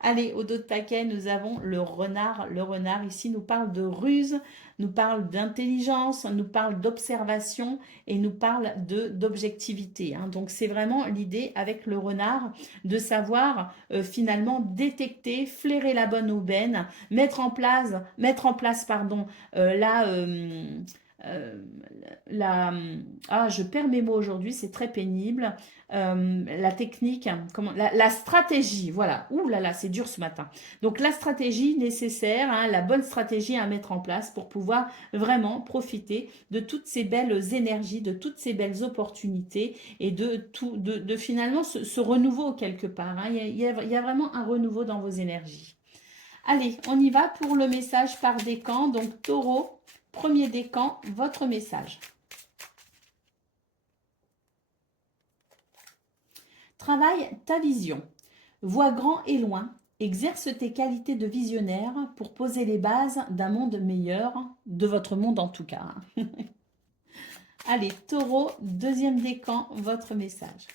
Allez, au dos de paquet, nous avons le renard. Le renard, ici, nous parle de ruse, nous parle d'intelligence, nous parle d'observation et nous parle d'objectivité. Donc, c'est vraiment l'idée avec le renard de savoir finalement détecter, flairer la bonne aubaine, mettre en place pardon, euh, je perds mes mots aujourd'hui, c'est très pénible. La technique, la stratégie, voilà. Ouh là là, c'est dur ce matin. Donc la stratégie nécessaire, la bonne stratégie à mettre en place pour pouvoir vraiment profiter de toutes ces belles énergies, de toutes ces belles opportunités et de finalement ce renouveau quelque part. Il y a vraiment un renouveau dans vos énergies. Allez, on y va pour le message par décan. Donc, Taureau, premier décan, votre message. Travaille ta vision. Vois grand et loin. Exerce tes qualités de visionnaire pour poser les bases d'un monde meilleur, de votre monde en tout cas. Allez, Taureau, deuxième décan, votre message.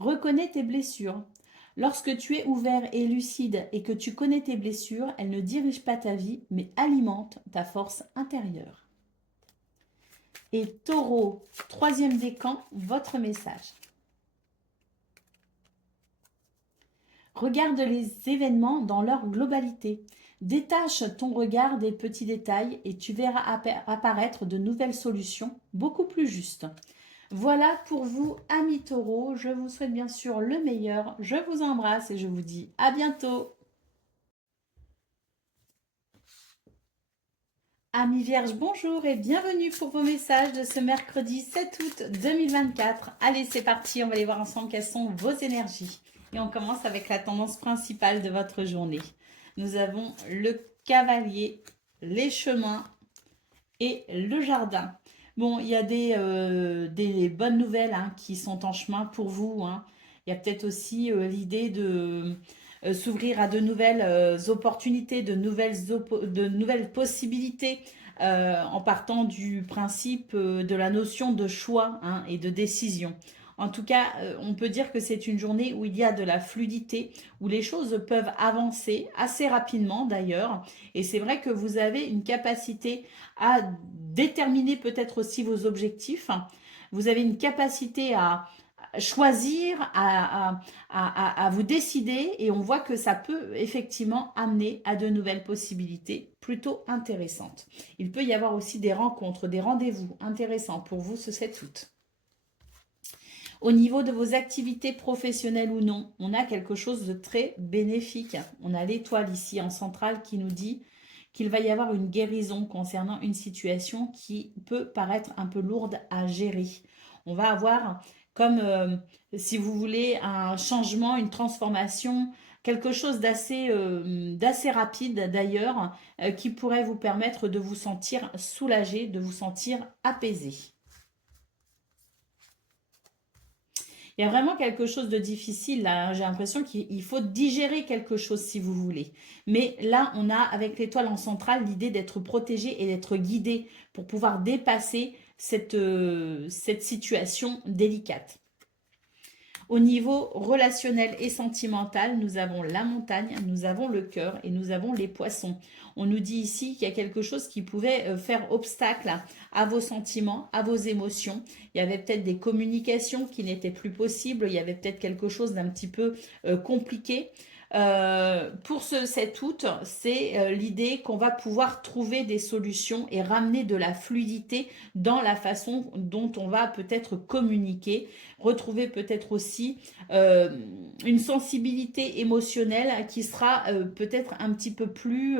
Reconnais tes blessures. Lorsque tu es ouvert et lucide et que tu connais tes blessures, elles ne dirigent pas ta vie, mais alimentent ta force intérieure. Et Taureau, troisième décan, votre message. Regarde les événements dans leur globalité. Détache ton regard des petits détails et tu verras apparaître de nouvelles solutions beaucoup plus justes. Voilà pour vous, amis taureaux. Je vous souhaite bien sûr le meilleur. Je vous embrasse et je vous dis à bientôt. Amis vierges, bonjour et bienvenue pour vos messages de ce mercredi 7 août 2024. Allez, c'est parti, on va aller voir ensemble quelles sont vos énergies. Et on commence avec la tendance principale de votre journée. Nous avons le cavalier, les chemins et le jardin. Bon, il y a des bonnes nouvelles qui sont en chemin pour vous. Il y a peut-être aussi l'idée de s'ouvrir à de nouvelles opportunités, de nouvelles possibilités en partant du principe de la notion de choix et de décision. En tout cas, on peut dire que c'est une journée où il y a de la fluidité, où les choses peuvent avancer assez rapidement d'ailleurs. Et c'est vrai que vous avez une capacité à déterminer peut-être aussi vos objectifs. Vous avez une capacité à choisir, à vous décider et on voit que ça peut effectivement amener à de nouvelles possibilités plutôt intéressantes. Il peut y avoir aussi des rencontres, des rendez-vous intéressants pour vous ce 7 août. Au niveau de vos activités professionnelles ou non, on a quelque chose de très bénéfique. On a l'étoile ici en centrale qui nous dit qu'il va y avoir une guérison concernant une situation qui peut paraître un peu lourde à gérer. On va avoir comme, si vous voulez, un changement, une transformation, quelque chose d'assez rapide d'ailleurs, qui pourrait vous permettre de vous sentir soulagé, de vous sentir apaisé. Il y a vraiment quelque chose de difficile là. J'ai l'impression qu'il faut digérer quelque chose si vous voulez. Mais là, on a avec l'étoile en centrale l'idée d'être protégé et d'être guidé pour pouvoir dépasser cette situation délicate. Au niveau relationnel et sentimental, nous avons la montagne, nous avons le cœur et nous avons les poissons. On nous dit ici qu'il y a quelque chose qui pouvait faire obstacle à vos sentiments, à vos émotions. Il y avait peut-être des communications qui n'étaient plus possibles, il y avait peut-être quelque chose d'un petit peu compliqué. Pour ce 7 août, c'est l'idée qu'on va pouvoir trouver des solutions et ramener de la fluidité dans la façon dont on va peut-être communiquer, retrouver peut-être aussi une sensibilité émotionnelle qui sera peut-être un petit peu plus...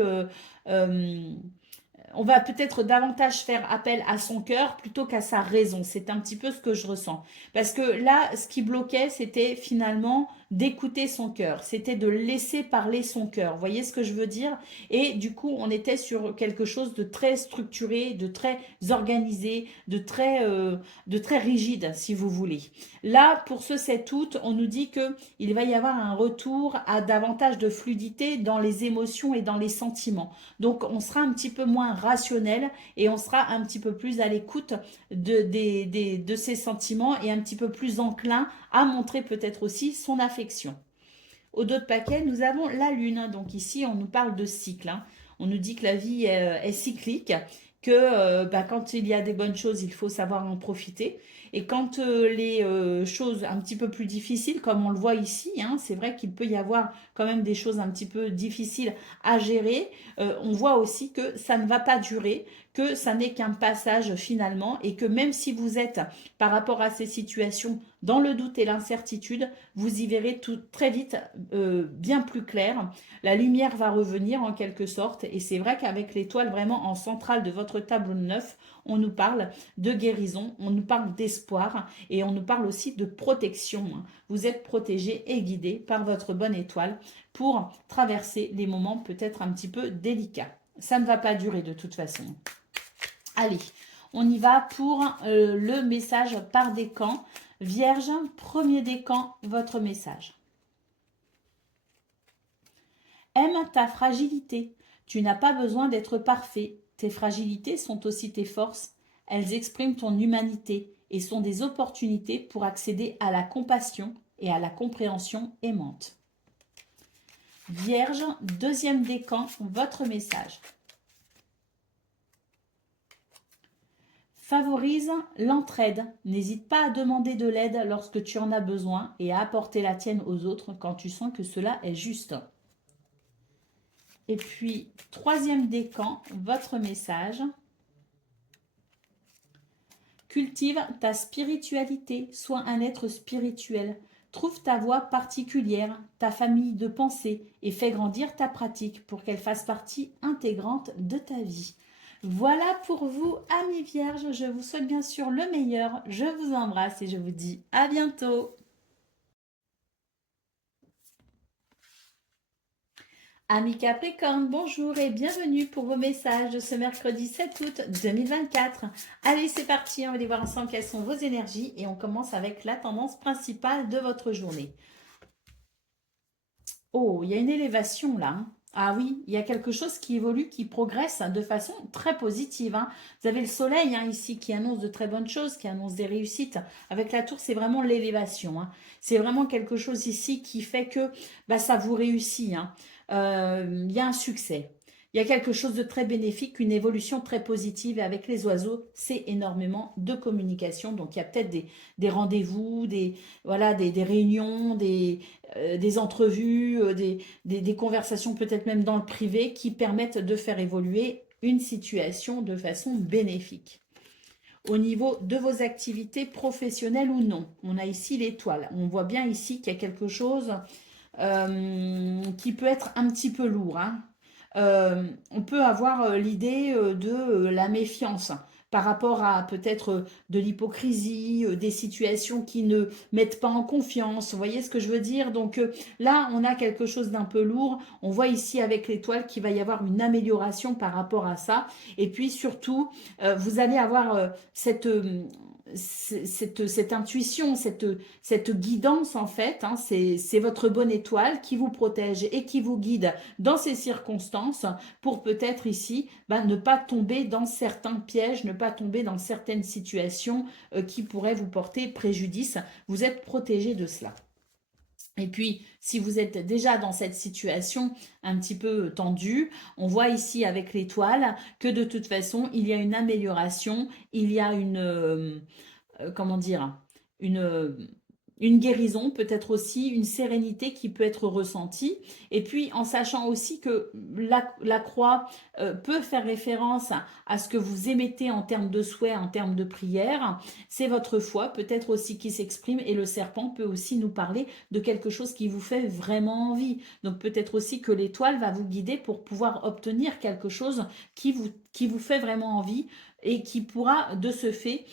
on va peut-être davantage faire appel à son cœur plutôt qu'à sa raison. C'est un petit peu ce que je ressens. Parce que là, ce qui bloquait, c'était finalement d'écouter son cœur. C'était de laisser parler son cœur. Vous voyez ce que je veux dire? Et du coup, on était sur quelque chose de très structuré, de très organisé, de très rigide, si vous voulez. Là, pour ce 7 août, on nous dit qu'il va y avoir un retour à davantage de fluidité dans les émotions et dans les sentiments. Donc, on sera un petit peu moins rationnel et on sera un petit peu plus à l'écoute de ses sentiments et un petit peu plus enclin à montrer peut-être aussi son affection. Au dos de paquet, nous avons la lune. Donc ici, on nous parle de cycle. On nous dit que la vie est cyclique, que quand il y a des bonnes choses, il faut savoir en profiter. Et quand les choses un petit peu plus difficiles, comme on le voit ici, c'est vrai qu'il peut y avoir quand même des choses un petit peu difficiles à gérer. On voit aussi que ça ne va pas durer, que ça n'est qu'un passage finalement et que même si vous êtes par rapport à ces situations dans le doute et l'incertitude, vous y verrez tout très vite bien plus clair. La lumière va revenir en quelque sorte et c'est vrai qu'avec l'étoile vraiment en centrale de votre tableau de 9, on nous parle de guérison, on nous parle d'espoir et on nous parle aussi de protection. Vous êtes protégé et guidé par votre bonne étoile pour traverser les moments peut-être un petit peu délicats. Ça ne va pas durer de toute façon. Allez, on y va pour le message par décan. Vierge, premier décan, votre message. Aime ta fragilité. Tu n'as pas besoin d'être parfait. Tes fragilités sont aussi tes forces. Elles expriment ton humanité et sont des opportunités pour accéder à la compassion et à la compréhension aimante. Vierge, deuxième décan, votre message. Favorise l'entraide. N'hésite pas à demander de l'aide lorsque tu en as besoin et à apporter la tienne aux autres quand tu sens que cela est juste. Et puis, troisième décan, votre message. Cultive ta spiritualité, sois un être spirituel. Trouve ta voie particulière, ta famille de pensée et fais grandir ta pratique pour qu'elle fasse partie intégrante de ta vie. Voilà pour vous, amis vierges. Je vous souhaite bien sûr le meilleur. Je vous embrasse et je vous dis à bientôt. Amis Capricorne, bonjour et bienvenue pour vos messages de ce mercredi 7 août 2024. Allez, c'est parti, on va aller voir ensemble quelles sont vos énergies et on commence avec la tendance principale de votre journée. Oh, il y a une élévation là. Ah oui, il y a quelque chose qui évolue, qui progresse de façon très positive. Vous avez le soleil ici qui annonce de très bonnes choses, qui annonce des réussites. Avec la tour, c'est vraiment l'élévation. C'est vraiment quelque chose ici qui fait que ça vous réussit. Il y a un succès. Il y a quelque chose de très bénéfique, une évolution très positive. Et avec les oiseaux, c'est énormément de communication. Donc, il y a peut-être des rendez-vous, voilà, des réunions, des entrevues, des conversations peut-être même dans le privé qui permettent de faire évoluer une situation de façon bénéfique. Au niveau de vos activités professionnelles ou non, on a ici l'étoile. On voit bien ici qu'il y a quelque chose qui peut être un petit peu lourd. On peut avoir l'idée de la méfiance par rapport à peut-être de l'hypocrisie, des situations qui ne mettent pas en confiance. Vous voyez ce que je veux dire? Donc là, on a quelque chose d'un peu lourd. On voit ici avec l'étoile qu'il va y avoir une amélioration par rapport à ça. Et puis surtout, vous allez avoir cette intuition, cette guidance en fait, c'est votre bonne étoile qui vous protège et qui vous guide dans ces circonstances pour peut-être ici ne pas tomber dans certains pièges, ne pas tomber dans certaines situations qui pourraient vous porter préjudice. Vous êtes protégé de cela. Et puis, si vous êtes déjà dans cette situation un petit peu tendue, on voit ici avec l'étoile que de toute façon, il y a une amélioration, il y a une, comment dire, une guérison, peut-être aussi une sérénité qui peut être ressentie. Et puis, en sachant aussi que la croix peut faire référence à ce que vous émettez en termes de souhait, en termes de prière. C'est votre foi, peut-être aussi qui s'exprime. Et le serpent peut aussi nous parler de quelque chose qui vous fait vraiment envie. Donc, peut-être aussi que l'étoile va vous guider pour pouvoir obtenir quelque chose qui vous fait vraiment envie et qui pourra, de ce fait,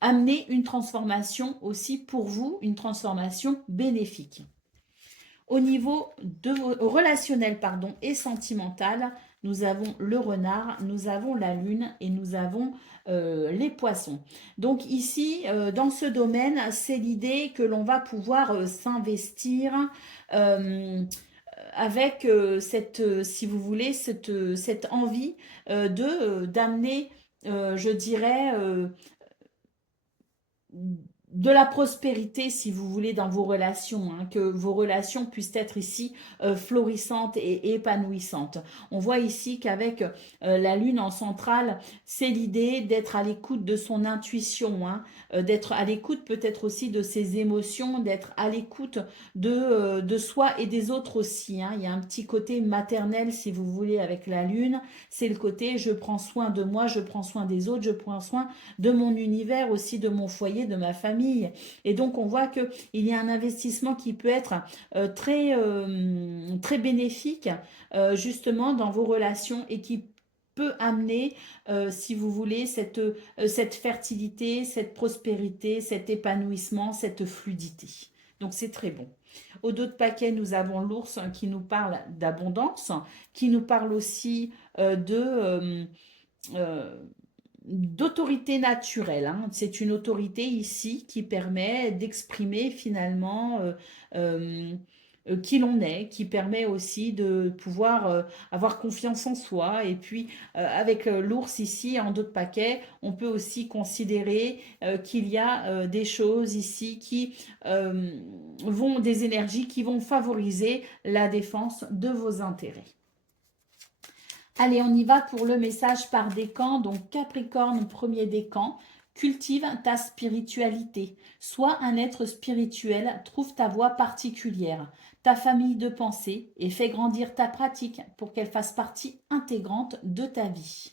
amener une transformation aussi pour vous, une transformation bénéfique. Au niveau relationnel et sentimental, nous avons le renard, nous avons la lune et nous avons les poissons. Donc ici, dans ce domaine, c'est l'idée que l'on va pouvoir s'investir avec si vous voulez, cette envie d'amener, je dirais, de la prospérité, si vous voulez, dans vos relations, hein, que vos relations puissent être ici florissantes et épanouissantes. On voit ici qu'avec la lune en centrale, c'est l'idée d'être à l'écoute de son intuition, hein, d'être à l'écoute peut-être aussi de ses émotions, d'être à l'écoute de soi et des autres aussi, hein. Il y a un petit côté maternel, si vous voulez, avec la lune. C'est le côté je prends soin de moi, je prends soin des autres, je prends soin de mon univers, aussi de mon foyer, de ma famille. Et donc, on voit qu'il y a un investissement qui peut être très bénéfique, justement, dans vos relations et qui peut amener, si vous voulez, cette fertilité, cette prospérité, cet épanouissement, cette fluidité. Donc, c'est très bon. Au dos de paquet, nous avons l'ours qui nous parle d'abondance, qui nous parle aussi d'autorité naturelle, hein. C'est une autorité ici qui permet d'exprimer finalement qui l'on est, qui permet aussi de pouvoir avoir confiance en soi. Et puis avec l'ours ici en dos de paquet, on peut aussi considérer qu'il y a des choses ici qui vont, des énergies qui vont favoriser la défense de vos intérêts. Allez, on y va pour le message par décan. Donc, Capricorne, premier décan. Cultive ta spiritualité. Sois un être spirituel, trouve ta voie particulière, ta famille de pensée et fais grandir ta pratique pour qu'elle fasse partie intégrante de ta vie.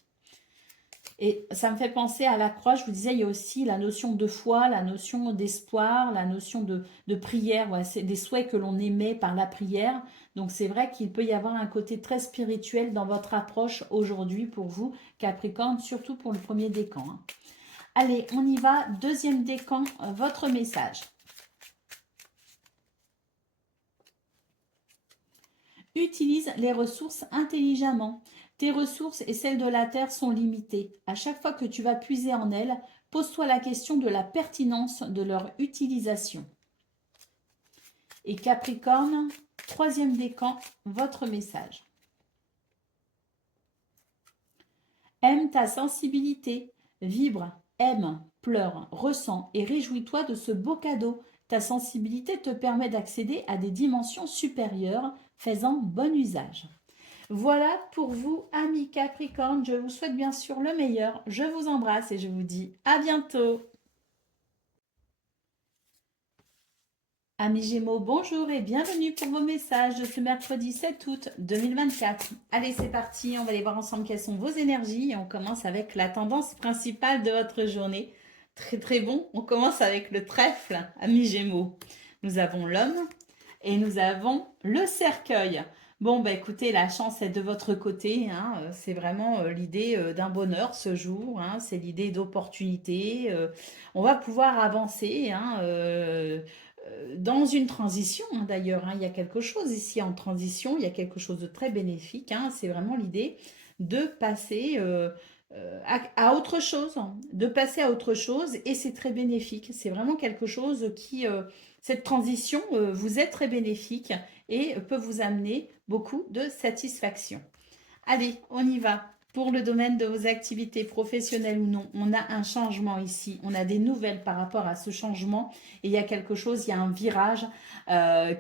Et ça me fait penser à la croix, je vous disais, il y a aussi la notion de foi, la notion d'espoir, la notion de prière. Ouais, c'est des souhaits que l'on émet par la prière. Donc c'est vrai qu'il peut y avoir un côté très spirituel dans votre approche aujourd'hui pour vous, Capricorne, surtout pour le premier décan, hein. Allez, on y va. Deuxième décan, votre message. Utilise les ressources intelligemment. Tes ressources et celles de la Terre sont limitées. À chaque fois que tu vas puiser en elles, pose-toi la question de la pertinence de leur utilisation. Et Capricorne, troisième décan, votre message. Aime ta sensibilité, vibre, aime, pleure, ressens et réjouis-toi de ce beau cadeau. Ta sensibilité te permet d'accéder à des dimensions supérieures, fais-en bon usage. Voilà pour vous, amis Capricorne. Je vous souhaite bien sûr le meilleur. Je vous embrasse et je vous dis à bientôt. Amis Gémeaux, bonjour et bienvenue pour vos messages de ce mercredi 7 août 2024. Allez, c'est parti. On va aller voir ensemble quelles sont vos énergies. Et on commence avec la tendance principale de votre journée. Très très bon. On commence avec le trèfle, amis Gémeaux. Nous avons l'homme et nous avons le cercueil. Bon, bah écoutez, la chance est de votre côté, hein. C'est vraiment l'idée d'un bonheur ce jour, hein. C'est l'idée d'opportunité. On va pouvoir avancer, hein, dans une transition, hein, d'ailleurs, hein. Il y a quelque chose ici en transition, il y a quelque chose de très bénéfique, hein. C'est vraiment l'idée de passer à autre chose, hein, de passer à autre chose et c'est très bénéfique. C'est vraiment quelque chose qui... cette transition vous est très bénéfique et peut vous amener beaucoup de satisfaction. Allez, on y va. Pour le domaine de vos activités professionnelles ou non, on a un changement ici. On a des nouvelles par rapport à ce changement. Et il y a quelque chose, il y a un virage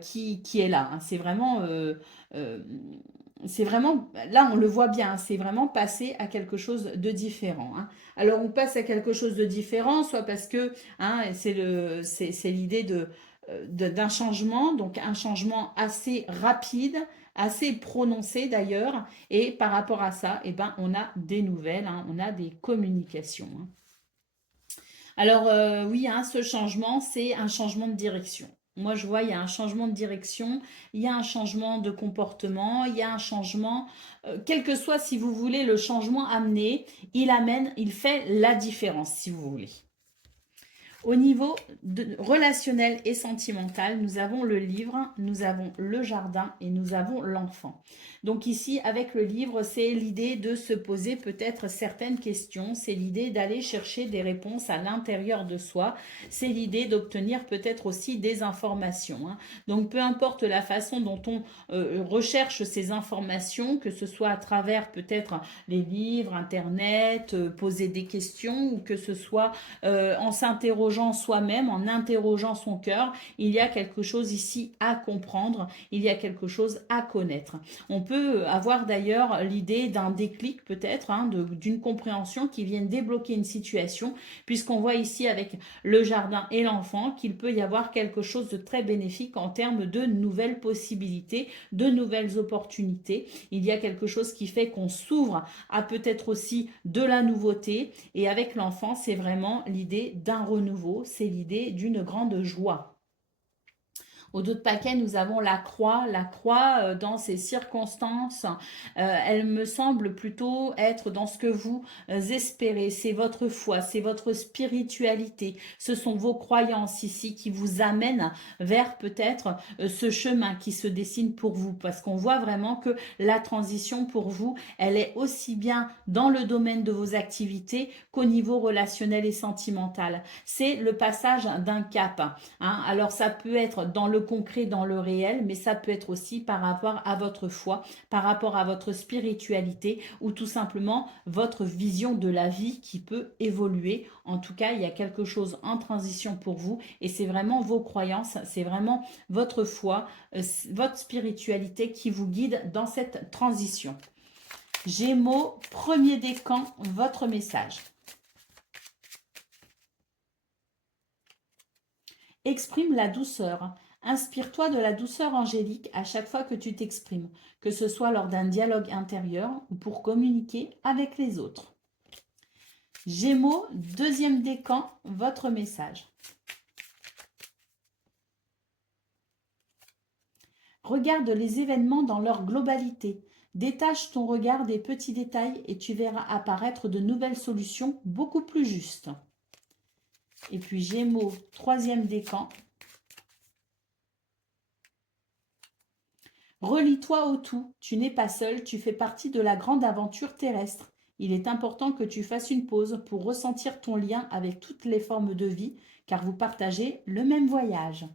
qui est là, hein. C'est vraiment, là on le voit bien, c'est vraiment passer à quelque chose de différent, hein. Alors on passe à quelque chose de différent, soit parce que hein, c'est l'idée d'un changement, donc un changement assez rapide, assez prononcé d'ailleurs, et par rapport à ça, eh ben, on a des nouvelles, hein, on a des communications, hein. Alors oui, hein, ce changement, c'est un changement de direction. Moi, je vois, il y a un changement de direction, il y a un changement de comportement, il y a un changement, quel que soit, si vous voulez, le changement amené, il fait la différence, si vous voulez. Au niveau relationnel et sentimental, nous avons le livre, nous avons le jardin et nous avons l'enfant. Donc ici, avec le livre, c'est l'idée de se poser peut-être certaines questions, c'est l'idée d'aller chercher des réponses à l'intérieur de soi, c'est l'idée d'obtenir peut-être aussi des informations, hein. Donc peu importe la façon dont on recherche ces informations, que ce soit à travers peut-être les livres, Internet, poser des questions ou que ce soit en s'interrogeant s'interrogeant soi-même, en interrogeant son cœur, il y a quelque chose ici à comprendre, il y a quelque chose à connaître. On peut avoir d'ailleurs l'idée d'un déclic peut-être, hein, d'une compréhension qui vienne débloquer une situation, puisqu'on voit ici avec le jardin et l'enfant qu'il peut y avoir quelque chose de très bénéfique en termes de nouvelles possibilités, de nouvelles opportunités. Il y a quelque chose qui fait qu'on s'ouvre à peut-être aussi de la nouveauté, et avec l'enfant, c'est vraiment l'idée d'un renouveau, c'est l'idée d'une grande joie. Au dos de paquet, nous avons la croix. La croix, dans ces circonstances, elle me semble plutôt être dans ce que vous espérez. C'est votre foi, c'est votre spiritualité. Ce sont vos croyances ici qui vous amènent vers peut-être ce chemin qui se dessine pour vous. Parce qu'on voit vraiment que la transition pour vous, elle est aussi bien dans le domaine de vos activités qu'au niveau relationnel et sentimental. C'est le passage d'un cap, hein. Alors ça peut être dans le concret, dans le réel, mais ça peut être aussi par rapport à votre foi, par rapport à votre spiritualité ou tout simplement votre vision de la vie qui peut évoluer. En tout cas, il y a quelque chose en transition pour vous et c'est vraiment vos croyances, c'est vraiment votre foi, votre spiritualité qui vous guide dans cette transition. Gémeaux, premier décan, votre message. Exprime la douceur. Inspire-toi de la douceur angélique à chaque fois que tu t'exprimes, que ce soit lors d'un dialogue intérieur ou pour communiquer avec les autres. Gémeaux, deuxième décan, votre message. Regarde les événements dans leur globalité. Détache ton regard des petits détails et tu verras apparaître de nouvelles solutions beaucoup plus justes. Et puis Gémeaux, troisième décan. Relie-toi au tout, tu n'es pas seul, tu fais partie de la grande aventure terrestre. Il est important que tu fasses une pause pour ressentir ton lien avec toutes les formes de vie, car vous partagez le même voyage.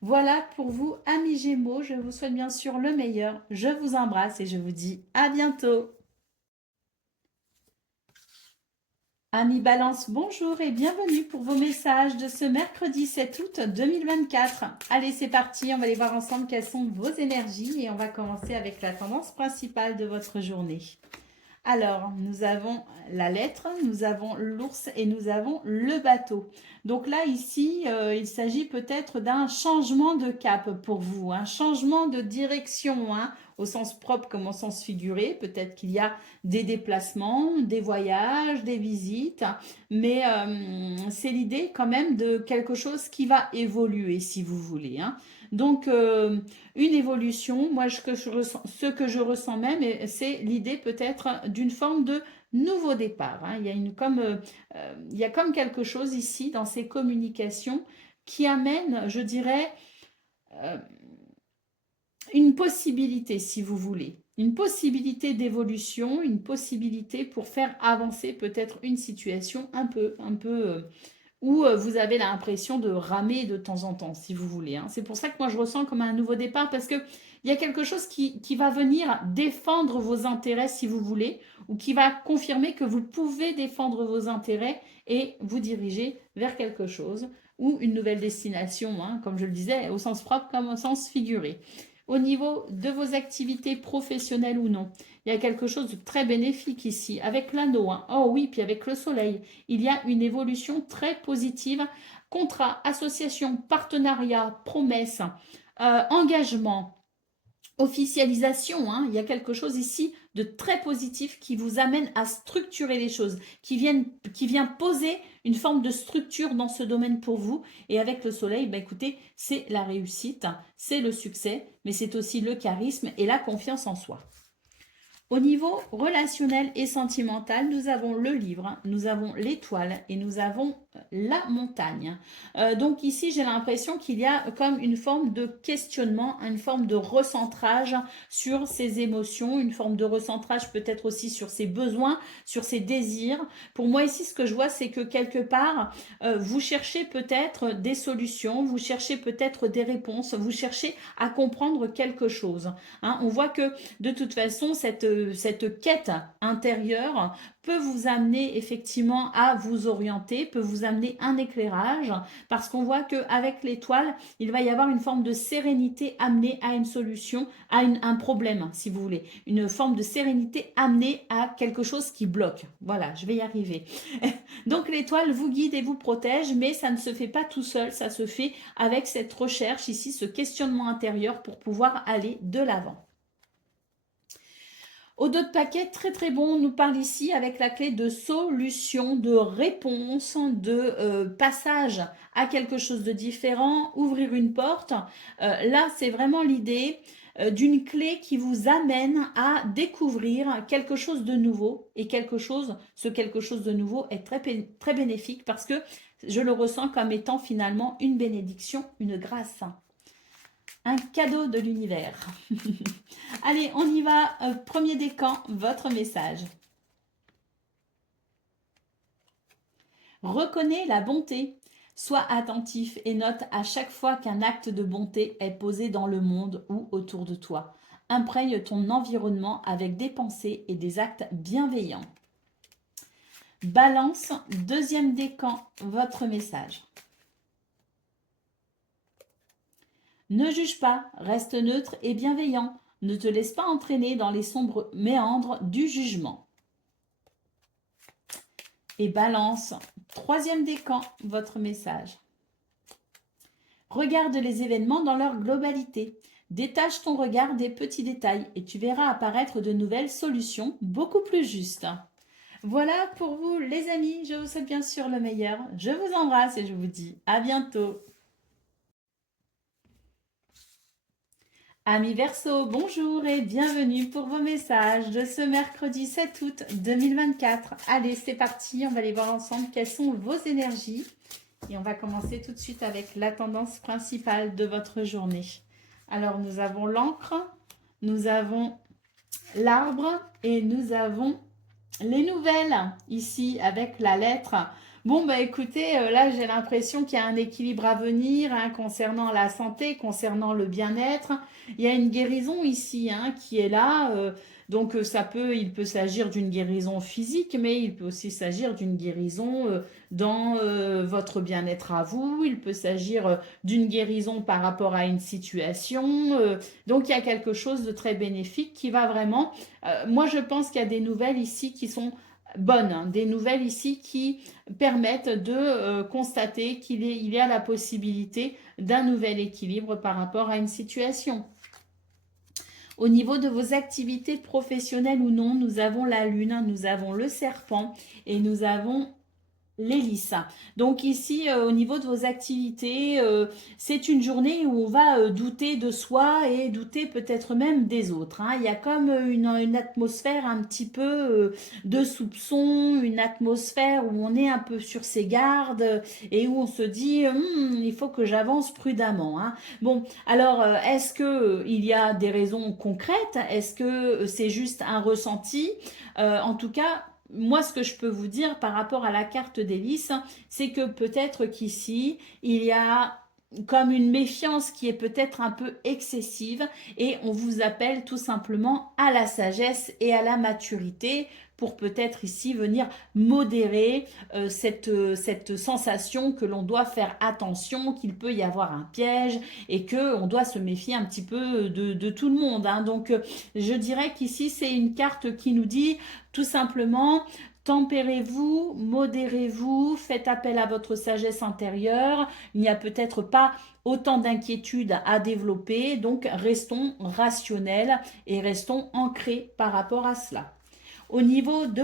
Voilà pour vous, amis Gémeaux, je vous souhaite bien sûr le meilleur, je vous embrasse et je vous dis à bientôt. Amis Balance, bonjour et bienvenue pour vos messages de ce mercredi 7 août 2024. Allez, c'est parti, on va aller voir ensemble quelles sont vos énergies et on va commencer avec la tendance principale de votre journée. Alors, nous avons la lettre, nous avons l'ours et nous avons le bateau. Donc là, ici, il s'agit peut-être d'un changement de cap pour vous, un changement de direction, hein, au sens propre comme au sens figuré. Peut-être qu'il y a des déplacements, des voyages, des visites, mais c'est l'idée quand même de quelque chose qui va évoluer, si vous voulez, hein. Donc, une évolution, moi, ce que je ressens même, c'est l'idée peut-être d'une forme de nouveau départ, hein. Il y a comme quelque chose ici dans ces communications qui amène, je dirais, euh, une possibilité, si vous voulez, une possibilité d'évolution, une possibilité pour faire avancer peut-être une situation un peu où vous avez l'impression de ramer de temps en temps, si vous voulez, hein. C'est pour ça que moi je ressens comme un nouveau départ, parce qu'il y a quelque chose qui va venir défendre vos intérêts, si vous voulez, ou qui va confirmer que vous pouvez défendre vos intérêts et vous diriger vers quelque chose, ou une nouvelle destination, hein, comme je le disais, au sens propre comme au sens figuré. Au niveau de vos activités professionnelles ou non, il y a quelque chose de très bénéfique ici, avec l'anneau, hein. Oh oui, puis avec le soleil. Il y a une évolution très positive. Contrat, association, partenariat, promesse, engagement, officialisation, hein. Il y a quelque chose ici de très positif qui vous amène à structurer les choses, qui vient poser une forme de structure dans ce domaine pour vous. Et avec le soleil, bah écoutez, c'est la réussite, c'est le succès, mais c'est aussi le charisme et la confiance en soi. Au niveau relationnel et sentimental, nous avons le livre, nous avons l'étoile et nous avons la montagne. Donc ici, j'ai l'impression qu'il y a comme une forme de questionnement, une forme de recentrage sur ses émotions, une forme de recentrage peut-être aussi sur ses besoins, sur ses désirs. Pour moi ici, ce que je vois, c'est que quelque part, vous cherchez peut-être des solutions, vous cherchez peut-être des réponses, vous cherchez à comprendre quelque chose, hein. On voit que de toute façon, cette quête intérieure peut vous amener effectivement à vous orienter, peut vous amener un éclairage, parce qu'on voit qu'avec l'étoile, il va y avoir une forme de sérénité amenée à une solution, à un problème, si vous voulez. Une forme de sérénité amenée à quelque chose qui bloque. Voilà, je vais y arriver. Donc l'étoile vous guide et vous protège, mais ça ne se fait pas tout seul, ça se fait avec cette recherche ici, ce questionnement intérieur pour pouvoir aller de l'avant. Au dos de paquet, très très bon, on nous parle ici avec la clé de solution, de réponse, de passage à quelque chose de différent, ouvrir une porte. Là, c'est vraiment l'idée d'une clé qui vous amène à découvrir quelque chose de nouveau. Et ce quelque chose de nouveau est très, très bénéfique parce que je le ressens comme étant finalement une bénédiction, une grâce. Un cadeau de l'univers. Allez, on y va. Premier décan, votre message. Reconnais la bonté. Sois attentif et note à chaque fois qu'un acte de bonté est posé dans le monde ou autour de toi. Imprègne ton environnement avec des pensées et des actes bienveillants. Balance, deuxième décan, votre message. Ne juge pas, reste neutre et bienveillant. Ne te laisse pas entraîner dans les sombres méandres du jugement. Et Balance, troisième décan, votre message. Regarde les événements dans leur globalité. Détache ton regard des petits détails et tu verras apparaître de nouvelles solutions beaucoup plus justes. Voilà pour vous les amis, je vous souhaite bien sûr le meilleur. Je vous embrasse et je vous dis à bientôt. Amis Verseau, bonjour et bienvenue pour vos messages de ce mercredi 7 août 2024. Allez, c'est parti, on va aller voir ensemble quelles sont vos énergies. Et on va commencer tout de suite avec la tendance principale de votre journée. Alors, nous avons l'encre, nous avons l'arbre et nous avons les nouvelles ici avec la lettre. Bon, bah écoutez, là j'ai l'impression qu'il y a un équilibre à venir concernant la santé, concernant le bien-être. Il y a une guérison ici qui est là. Donc il peut s'agir d'une guérison physique, mais il peut aussi s'agir d'une guérison dans votre bien-être à vous. Il peut s'agir d'une guérison par rapport à une situation. Donc il y a quelque chose de très bénéfique qui va vraiment... moi je pense qu'il y a des nouvelles ici qui sont bonnes, des nouvelles ici qui permettent de constater qu'il y a la possibilité d'un nouvel équilibre par rapport à une situation. Au niveau de vos activités professionnelles ou non, nous avons la lune, nous avons le serpent et nous avons l'hélice. Donc ici, au niveau de vos activités, c'est une journée où on va douter de soi et douter peut-être même des autres. Il y a comme une atmosphère un petit peu de soupçon, une atmosphère où on est un peu sur ses gardes et où on se dit il faut que j'avance prudemment. Bon, alors est-ce que il y a des raisons concrètes? Est-ce que c'est juste un ressenti? En tout cas, moi, ce que je peux vous dire par rapport à la carte d'hélice, c'est que peut-être qu'ici, il y a comme une méfiance qui est peut-être un peu excessive et on vous appelle tout simplement à la sagesse et à la maturité pour peut-être ici venir modérer cette sensation que l'on doit faire attention, qu'il peut y avoir un piège et qu'on doit se méfier un petit peu de tout le monde. Donc, je dirais qu'ici, c'est une carte qui nous dit tout simplement... Tempérez-vous, modérez-vous, faites appel à votre sagesse intérieure. Il n'y a peut-être pas autant d'inquiétudes à développer, donc restons rationnels et restons ancrés par rapport à cela. Au niveau de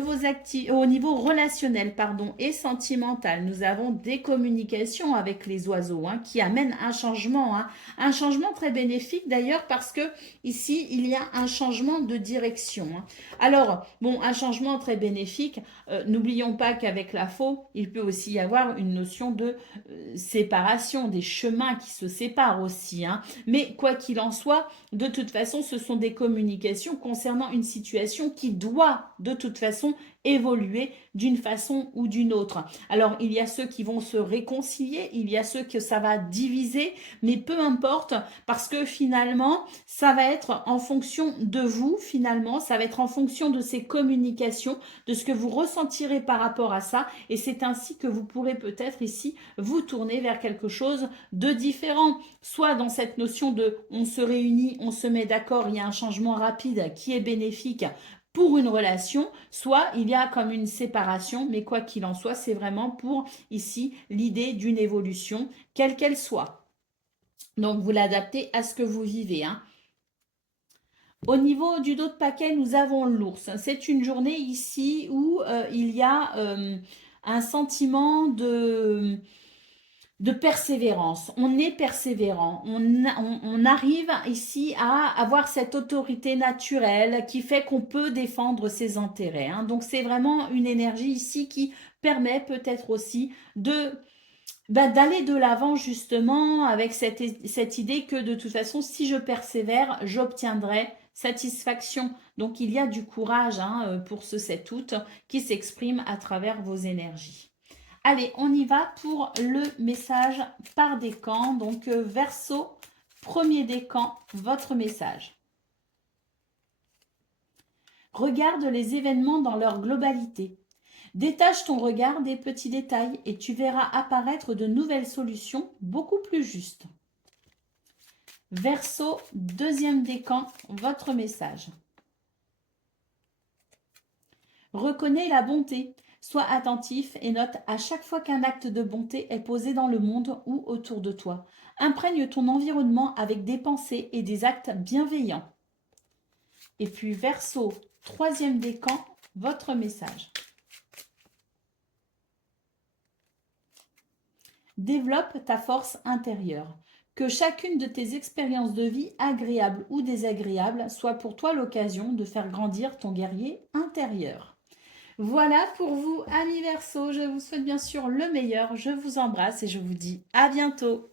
au niveau relationnel et sentimental, nous avons des communications avec les oiseaux qui amènent un changement très bénéfique d'ailleurs parce que ici il y a un changement de direction. Alors bon, un changement très bénéfique. N'oublions pas qu'avec la faux, il peut aussi y avoir une notion de séparation, des chemins qui se séparent aussi. Mais quoi qu'il en soit, de toute façon, ce sont des communications concernant une situation qui doit de toute façon évoluer d'une façon ou d'une autre. Alors, il y a ceux qui vont se réconcilier, il y a ceux que ça va diviser, mais peu importe, parce que finalement, ça va être en fonction de vous, finalement, ça va être en fonction de ces communications, de ce que vous ressentirez par rapport à ça, et c'est ainsi que vous pourrez peut-être ici vous tourner vers quelque chose de différent, soit dans cette notion de on se réunit, on se met d'accord, il y a un changement rapide qui est bénéfique pour une relation, soit il y a comme une séparation, mais quoi qu'il en soit, c'est vraiment pour ici l'idée d'une évolution, quelle qu'elle soit. Donc vous l'adaptez à ce que vous vivez, hein. Au niveau du dos de paquet, nous avons l'ours. C'est une journée ici où il y a un sentiment de persévérance. On est persévérant. On arrive ici à avoir cette autorité naturelle qui fait qu'on peut défendre ses intérêts, hein. Donc c'est vraiment une énergie ici qui permet peut-être aussi d'aller de l'avant justement avec cette idée que de toute façon, si je persévère, j'obtiendrai satisfaction. Donc il y a du courage, hein, pour ce 7 août qui s'exprime à travers vos énergies. Allez, on y va pour le message par décan. Donc, Verseau, premier décan, votre message. Regarde les événements dans leur globalité. Détache ton regard des petits détails et tu verras apparaître de nouvelles solutions beaucoup plus justes. Verseau, deuxième décan, votre message. Reconnais la bonté. Sois attentif et note à chaque fois qu'un acte de bonté est posé dans le monde ou autour de toi. Imprègne ton environnement avec des pensées et des actes bienveillants. Et puis Verseau, troisième décan, votre message. Développe ta force intérieure. Que chacune de tes expériences de vie, agréables ou désagréables, soit pour toi l'occasion de faire grandir ton guerrier intérieur. Voilà pour vous, amis Verseau. Je vous souhaite bien sûr le meilleur. Je vous embrasse et je vous dis à bientôt.